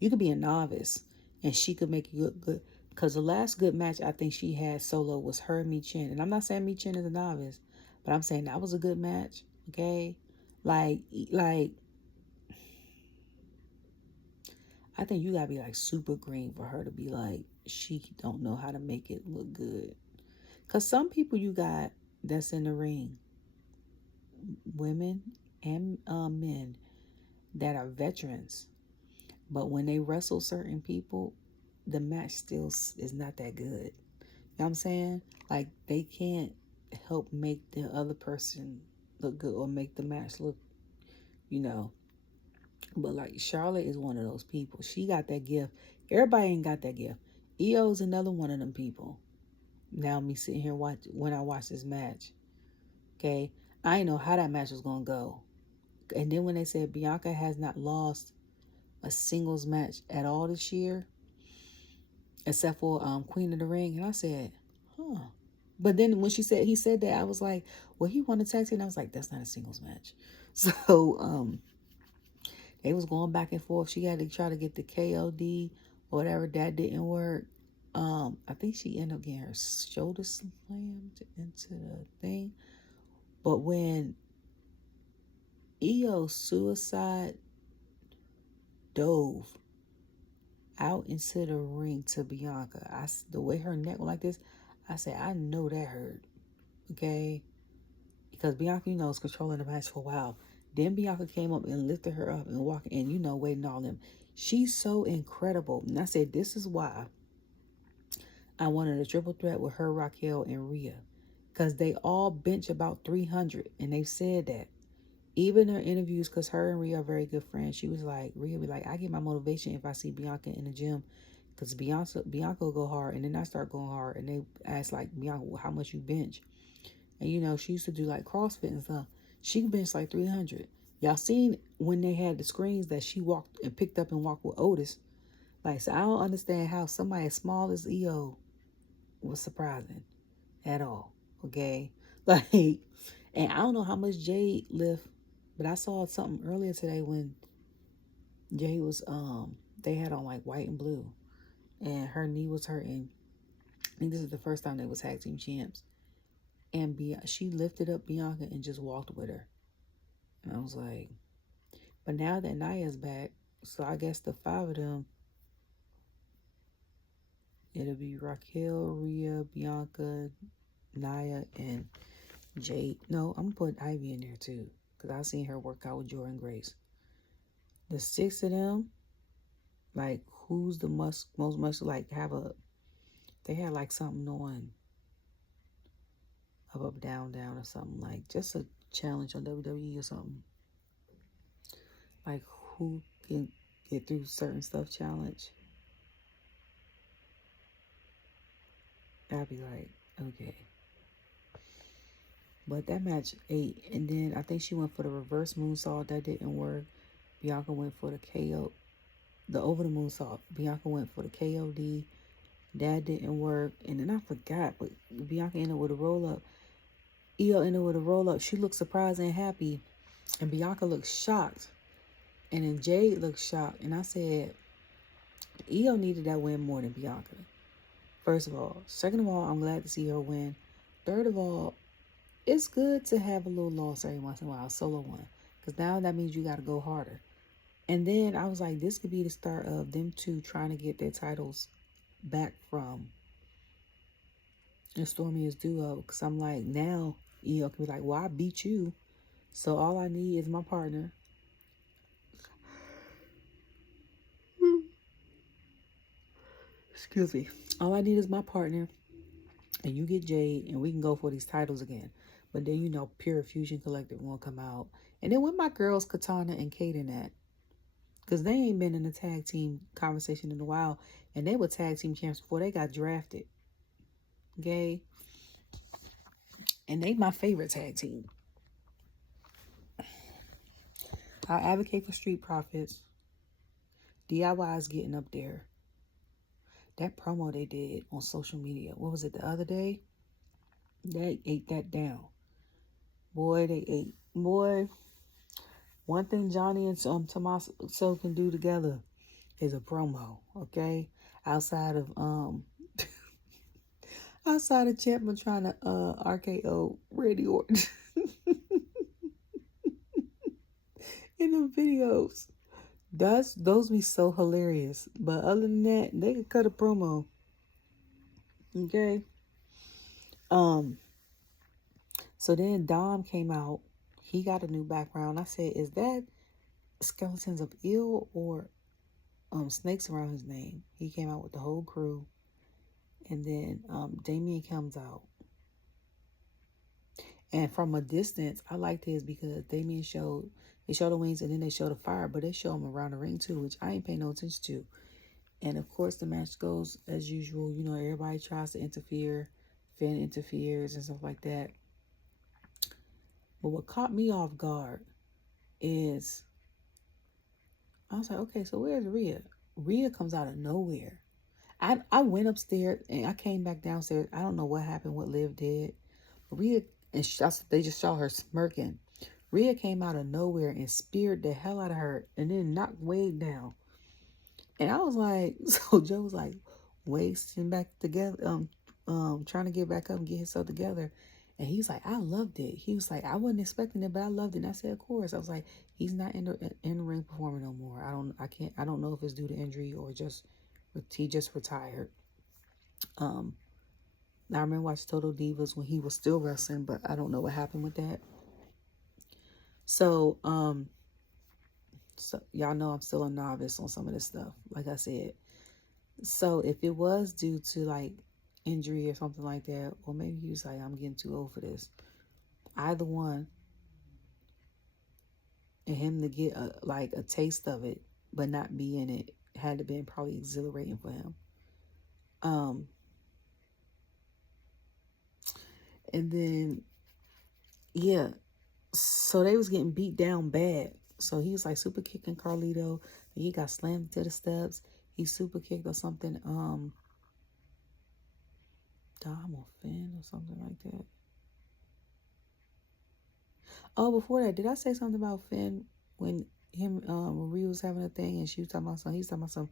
You could be a novice and she could make you look good. Because the last good match I think she had solo was her and Mi Chen. And I'm not saying Mi Chen is a novice, but I'm saying that was a good match. Okay? Like, I think you gotta be like super green for her to be like, she don't know how to make it look good. Cause some people you got that's in the ring, women and men that are veterans, but when they wrestle certain people, the match still is not that good. You know what I'm saying? Like they can't help make the other person look good or make the match look, you know. But like Charlotte is one of those people. She got that gift. Everybody ain't got that gift. Io's another one of them people. Now me sitting here when I watch this match. Okay, I didn't know how that match was gonna go. And then when they said Bianca has not lost a singles match at all this year, except for Queen of the Ring, and I said, huh. But then when he said that, I was like, well, he won the tag team. And I was like, that's not a singles match. So they was going back and forth. She had to try to get the KOD or whatever. That didn't work. I think she ended up getting her shoulder slammed into the thing. But when Iyo Suicide dove out into the ring to Bianca, the way her neck went like this, I said, I know that hurt. Okay? Because Bianca, you know, was controlling the match for a while. Then Bianca came up and lifted her up and walked in, you know, waiting on them. She's so incredible. And I said, this is why I wanted a triple threat with her, Raquel, and Rhea. Because they all bench about 300. And they've said that. Even in her interviews, because her and Rhea are very good friends, she was like, Rhea be like, I get my motivation if I see Bianca in the gym. Because Bianca will go hard. And then I start going hard. And they ask, like, Bianca, well, how much you bench? And, you know, she used to do, like, CrossFit and stuff. She benched, like, 300. Y'all seen when they had the screens that she walked and picked up and walked with Otis. Like, so I don't understand how somebody as small as Iyo was surprising at all. Okay? Like, and I don't know how much Jey lift, but I saw something earlier today when Jey was, they had on, like, white and blue. And her knee was hurting. I think this is the first time they was tag team champs. And she lifted up Bianca and just walked with her. And I was like, but now that Nia's back, so I guess the 5 of them, it'll be Raquel, Rhea, Bianca, Nia, and Jade. No, I'm going to put Ivy in there too, because I've seen her work out with Jordan Grace. The 6 of them, like, who's the most like, they had like something on up, down, or something, like just a challenge on WWE or something. Like, who can get through certain stuff challenge. I'd be like, okay. But that match ate. And then I think she went for the reverse moonsault. That didn't work. Bianca went for the KO. The over the moonsault. Bianca went for the KOD. That didn't work. And then I forgot. But Bianca ended with a roll-up. Iyo ended with a roll-up. She looked surprised and happy. And Bianca looked shocked. And then Jade looked shocked. And I said, Iyo needed that win more than Bianca. First of all. Second of all, I'm glad to see her win. Third of all, it's good to have a little loss every once in a while, a solo one. Because now that means you got to go harder. And then I was like, this could be the start of them two trying to get their titles back from the Stormiest duo. Because I'm like, now Iyo can be like, well, I beat you. So all I need is my partner. Excuse me. All I need is my partner. And you get Jade, and we can go for these titles again. But then, you know, Pure Fusion Collective won't come out. And then with my girls, Katana and Kaden at? Because they ain't been in a tag team conversation in a while. And they were tag team champs before they got drafted. Okay? And they my favorite tag team. I advocate for Street Profits. DIY is getting up there. That promo they did on social media, what was it, the other day? They ate that down. Boy, they ate. Boy, one thing Johnny and Tommaso can do together is a promo, okay? Outside of Chapman trying to RKO Randy Orton. in the videos. Those be so hilarious. But other than that, they could cut a promo. Okay. So then Dom came out. He got a new background. I said, is that skeletons of Iyo or snakes around his name? He came out with the whole crew. And then Damien comes out. And from a distance, I liked his because Damien showed the wings and then they showed the fire, but they show him around the ring too, which I ain't paying no attention to. And of course, the match goes as usual. You know, everybody tries to interfere. Finn interferes and stuff like that. But what caught me off guard is I was like, okay, so where's Rhea? Rhea comes out of nowhere. I went upstairs and I came back downstairs. I don't know what happened, what Liv did. Rhea, and they just saw her smirking. Rhea came out of nowhere and speared the hell out of her and then knocked Wade down. And I was like, so Joe was like, Wade's back together, trying to get back up and get himself together. And he was like, I loved it. He was like, I wasn't expecting it, but I loved it. And I said, of course. I was like, he's not in the ring performing no more. I don't know if it's due to injury or he just retired. I remember watching Total Divas when he was still wrestling, but I don't know what happened with that. So, so y'all know I'm still a novice on some of this stuff, like I said. So if it was due to like injury or something like that, or maybe he was like, I'm getting too old for this. Either one, and him to get a taste of it, but not be in it, had to been probably exhilarating for him. And then, yeah, so they was getting beat down bad. So he was like super kicking Carlito. He got slammed to the steps. He super kicked or something. Dom or Finn or something like that. Oh, before that, did I say something about Finn when Marie was having a thing and she was talking about something? He was talking about some,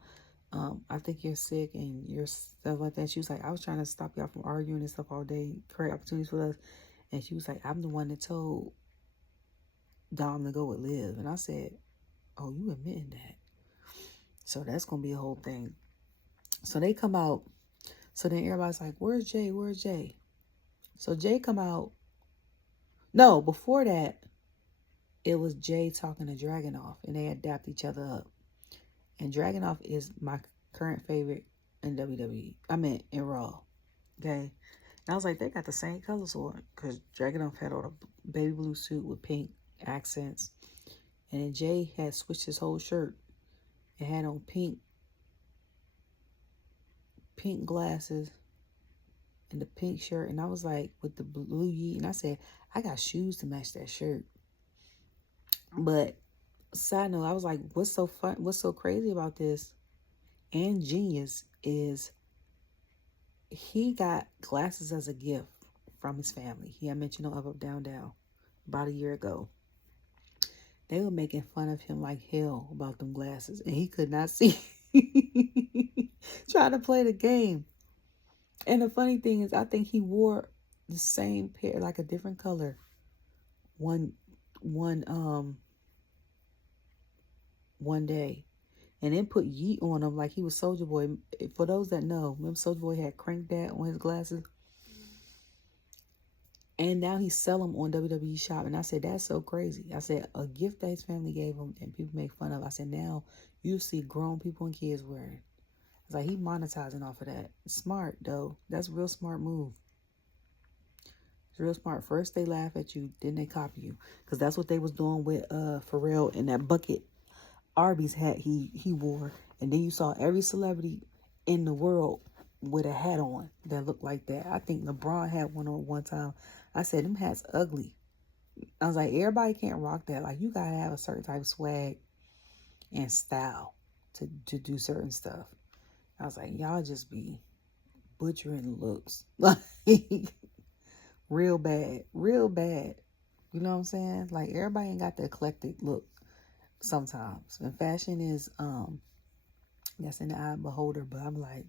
I think you're sick and you're stuff like that. She was like, I was trying to stop y'all from arguing and stuff all day, create opportunities for us. And she was like, I'm the one that told Dom to go with Liv. And I said, oh, you admitting that? So that's going to be a whole thing. So they come out. So then everybody's like, where's Jey? Where's Jey? So Jey come out. No, before that, it was Jey talking to Dragunov. And they adapt each other up. And Dragunov is my current favorite in WWE. I mean, in Raw. Okay? And I was like, they got the same colors on. Because Dragunov had on a baby blue suit with pink accents. And then Jey had switched his whole shirt. It had on pink glasses and the pink shirt. And I was like, with the blue yeet. And I said, I got shoes to match that shirt. But side note, I was like, what's so crazy about this and genius is he got glasses as a gift from his family. He had mentioned on Up, Down, Down about a year ago. They were making fun of him like hell about them glasses. And he could not see. Trying to play the game. And the funny thing is, I think he wore the same pair, like a different color. One day. And then put yeet on him like he was Soulja Boy. For those that know, remember Soulja Boy had cranked that on his glasses? And now he sell them on WWE Shop. And I said, that's so crazy. I said, a gift that his family gave him and people make fun of. I said, now you see grown people and kids wearing. I was like, he monetizing off of that. Smart, though. That's a real smart move. It's real smart. First they laugh at you, then they copy you. Because that's what they was doing with Pharrell in that bucket Arby's hat he wore. And then you saw every celebrity in the world with a hat on that looked like that. I think LeBron had one on one time. I said, them hats ugly. I was like, everybody can't rock that. Like, you gotta have a certain type of swag and style to do certain stuff. I was like, y'all just be butchering looks. Like, real bad. Real bad. You know what I'm saying? Like, everybody ain't got the eclectic look sometimes. And fashion is, that's in the eye of the beholder. But I'm like,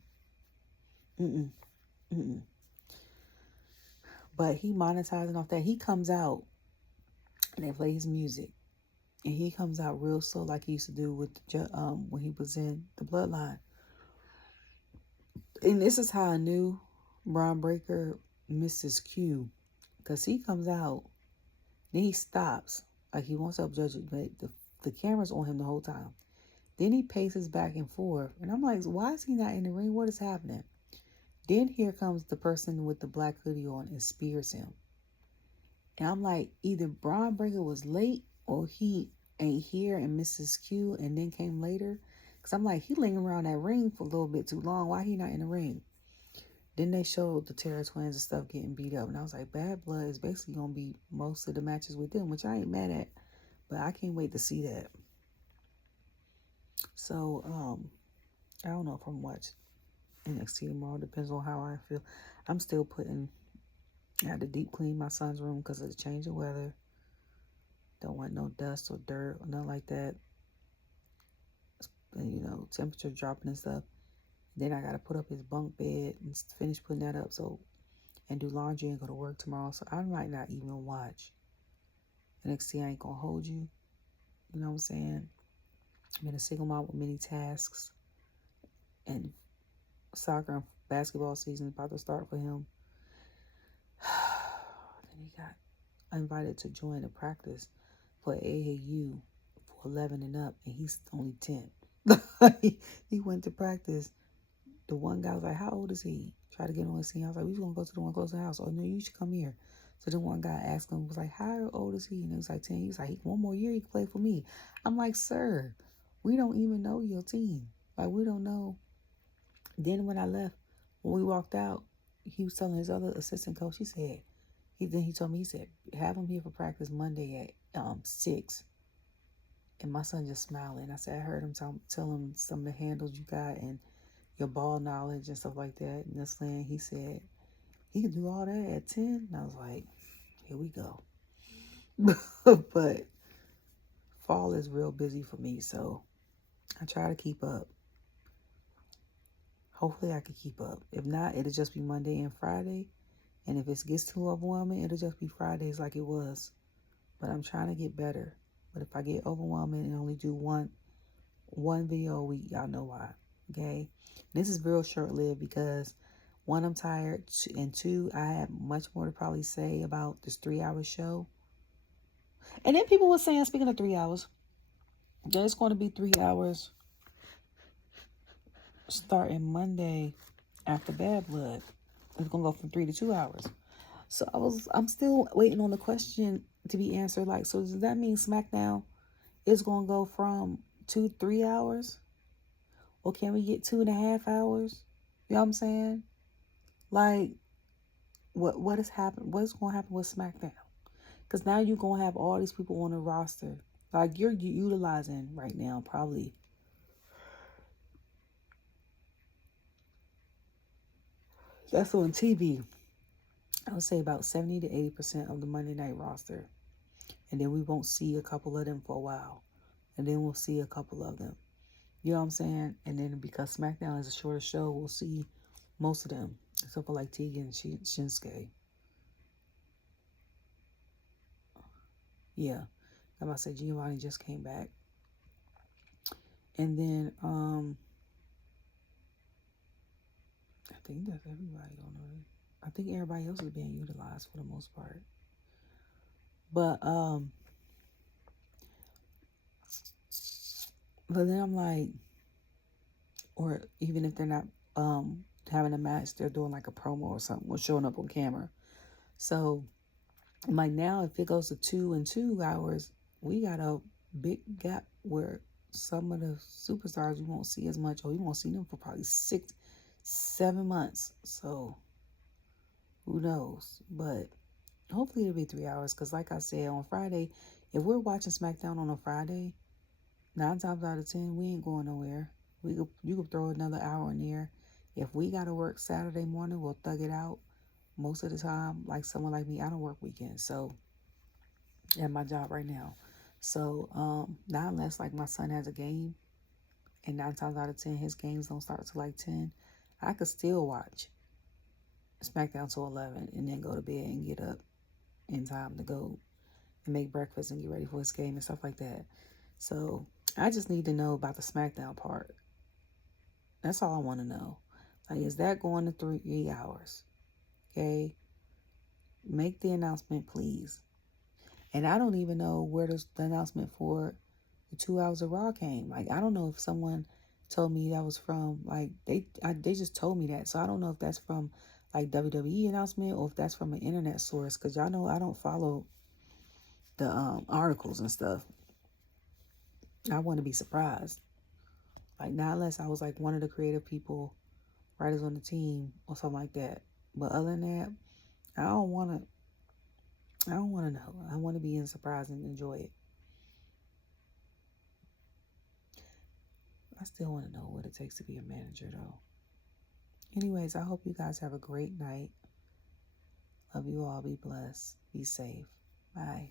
But he monetizing off that. He comes out and they play his music. And he comes out real slow like he used to do with when he was in the Bloodline. And this is how I knew Bron Breakker misses Q. Because he comes out, then he stops. Like he wants up Judgement. The camera's on him the whole time. Then he paces back and forth. And I'm like, why is he not in the ring? What is happening? Then here comes the person with the black hoodie on and spears him. And I'm like, either Bron Breakker was late or he ain't here and misses Q and then came later. Because I'm like, he lingering around that ring for a little bit too long. Why he not in the ring? Then they showed the Terror Twins and stuff getting beat up. And I was like, Bad Blood is basically going to be most of the matches with them, which I ain't mad at. But I can't wait to see that. So, I don't know if I'm watching NXT tomorrow. Depends on how I feel. I'm still I had to deep clean my son's room because of the change of weather. Don't want no dust or dirt or nothing like that. And, temperature dropping and stuff. Then I got to put up his bunk bed and finish putting that up. And do laundry and go to work tomorrow. So I might not even watch. NXT ain't going to hold you. You know what I'm saying? I'm in a single mom with many tasks. And soccer and basketball season is about to start for him. Then he got invited to join a practice for AAU for 11 and up. And he's only 10. He went to practice. The one guy was like, how old is he? Tried to get on his scene. I was like, we going to go to the one close to the house. Oh, no, you should come here. So then one guy asked him, was like, how old is he? And he was like, 10. He was like, one more year, he can play for me. I'm like, sir, we don't even know your team. Like, we don't know. Then when I left, when we walked out, he was telling his other assistant coach, he said, he told me, he said, have him here for practice Monday at 6. And my son just smiling. I said, I heard him tell him some of the handles you got and your ball knowledge and stuff like that. And this land, he said, he could do all that at 10. And I was like, here we go. But fall is real busy for me, so I try to keep up. Hopefully I can keep up. If not, it'll just be Monday and Friday. And if it gets too overwhelming, it'll just be Fridays like it was. But I'm trying to get better. But if I get overwhelming and only do one video a week, y'all know why. Okay? This is real short-lived because, one, I'm tired. And two, I have much more to probably say about this 3-hour show. And then people were saying, speaking of 3 hours, there's going to be 3 hours starting Monday after Bad Blood. It's going to go from 3 to 2 hours. So I'm still waiting on the question to be answered. Like, so does that mean SmackDown is going to go from 2 to 3 hours? Or can we get 2.5 hours? You know what I'm saying? Like, what is happening? What's going to happen with SmackDown? Because now you're going to have all these people on the roster. Like, you're utilizing right now, probably. That's on TV. I would say about 70 to 80% of the Monday night roster. And then we won't see a couple of them for a while. And then we'll see a couple of them. You know what I'm saying? And then because SmackDown is a shorter show, we'll see most of them. Except for like Tegan and Shinsuke. Yeah. I'm about to say Giovanni just came back. And then, I think that's everybody on there. I think everybody else is being utilized for the most part. But then I'm like, or even if they're not having a match, they're doing like a promo or something, or showing up on camera. So I'm like, now if it goes to 2 and 2 hours, we got a big gap where some of the superstars we won't see as much, or we won't see them for probably 6-7 months. So who knows? But hopefully it'll be 3 hours. Because like I said, on Friday, if we're watching SmackDown on a Friday, 9 times out of 10, we ain't going nowhere. You could throw another hour in there. If we got to work Saturday morning, we'll thug it out. Most of the time, like someone like me, I don't work weekends. So, at my job right now. So, not unless like my son has a game, and 9 times out of 10, his games don't start till like 10, I could still watch SmackDown till 11 and then go to bed and get up in time to go and make breakfast and get ready for his game and stuff like that. So I just need to know about the SmackDown part. That's all I want to know. Like, is that going to 3 hours? Okay. Make the announcement, please. And I don't even know where the announcement for the 2 hours of Raw came. Like, I don't know if someone told me that was from, like, they just told me that. So I don't know if that's from, like, WWE announcement or if that's from an internet source. Because y'all know I don't follow the articles and stuff. I want to be surprised. Like, not unless I was, like, one of the creative people, writers on the team or something like that. But other than that, I don't want to know. I want to be in surprise and enjoy it. I still want to know what it takes to be a manager, though. Anyways, I hope you guys have a great night. Love you all. Be blessed. Be safe. Bye.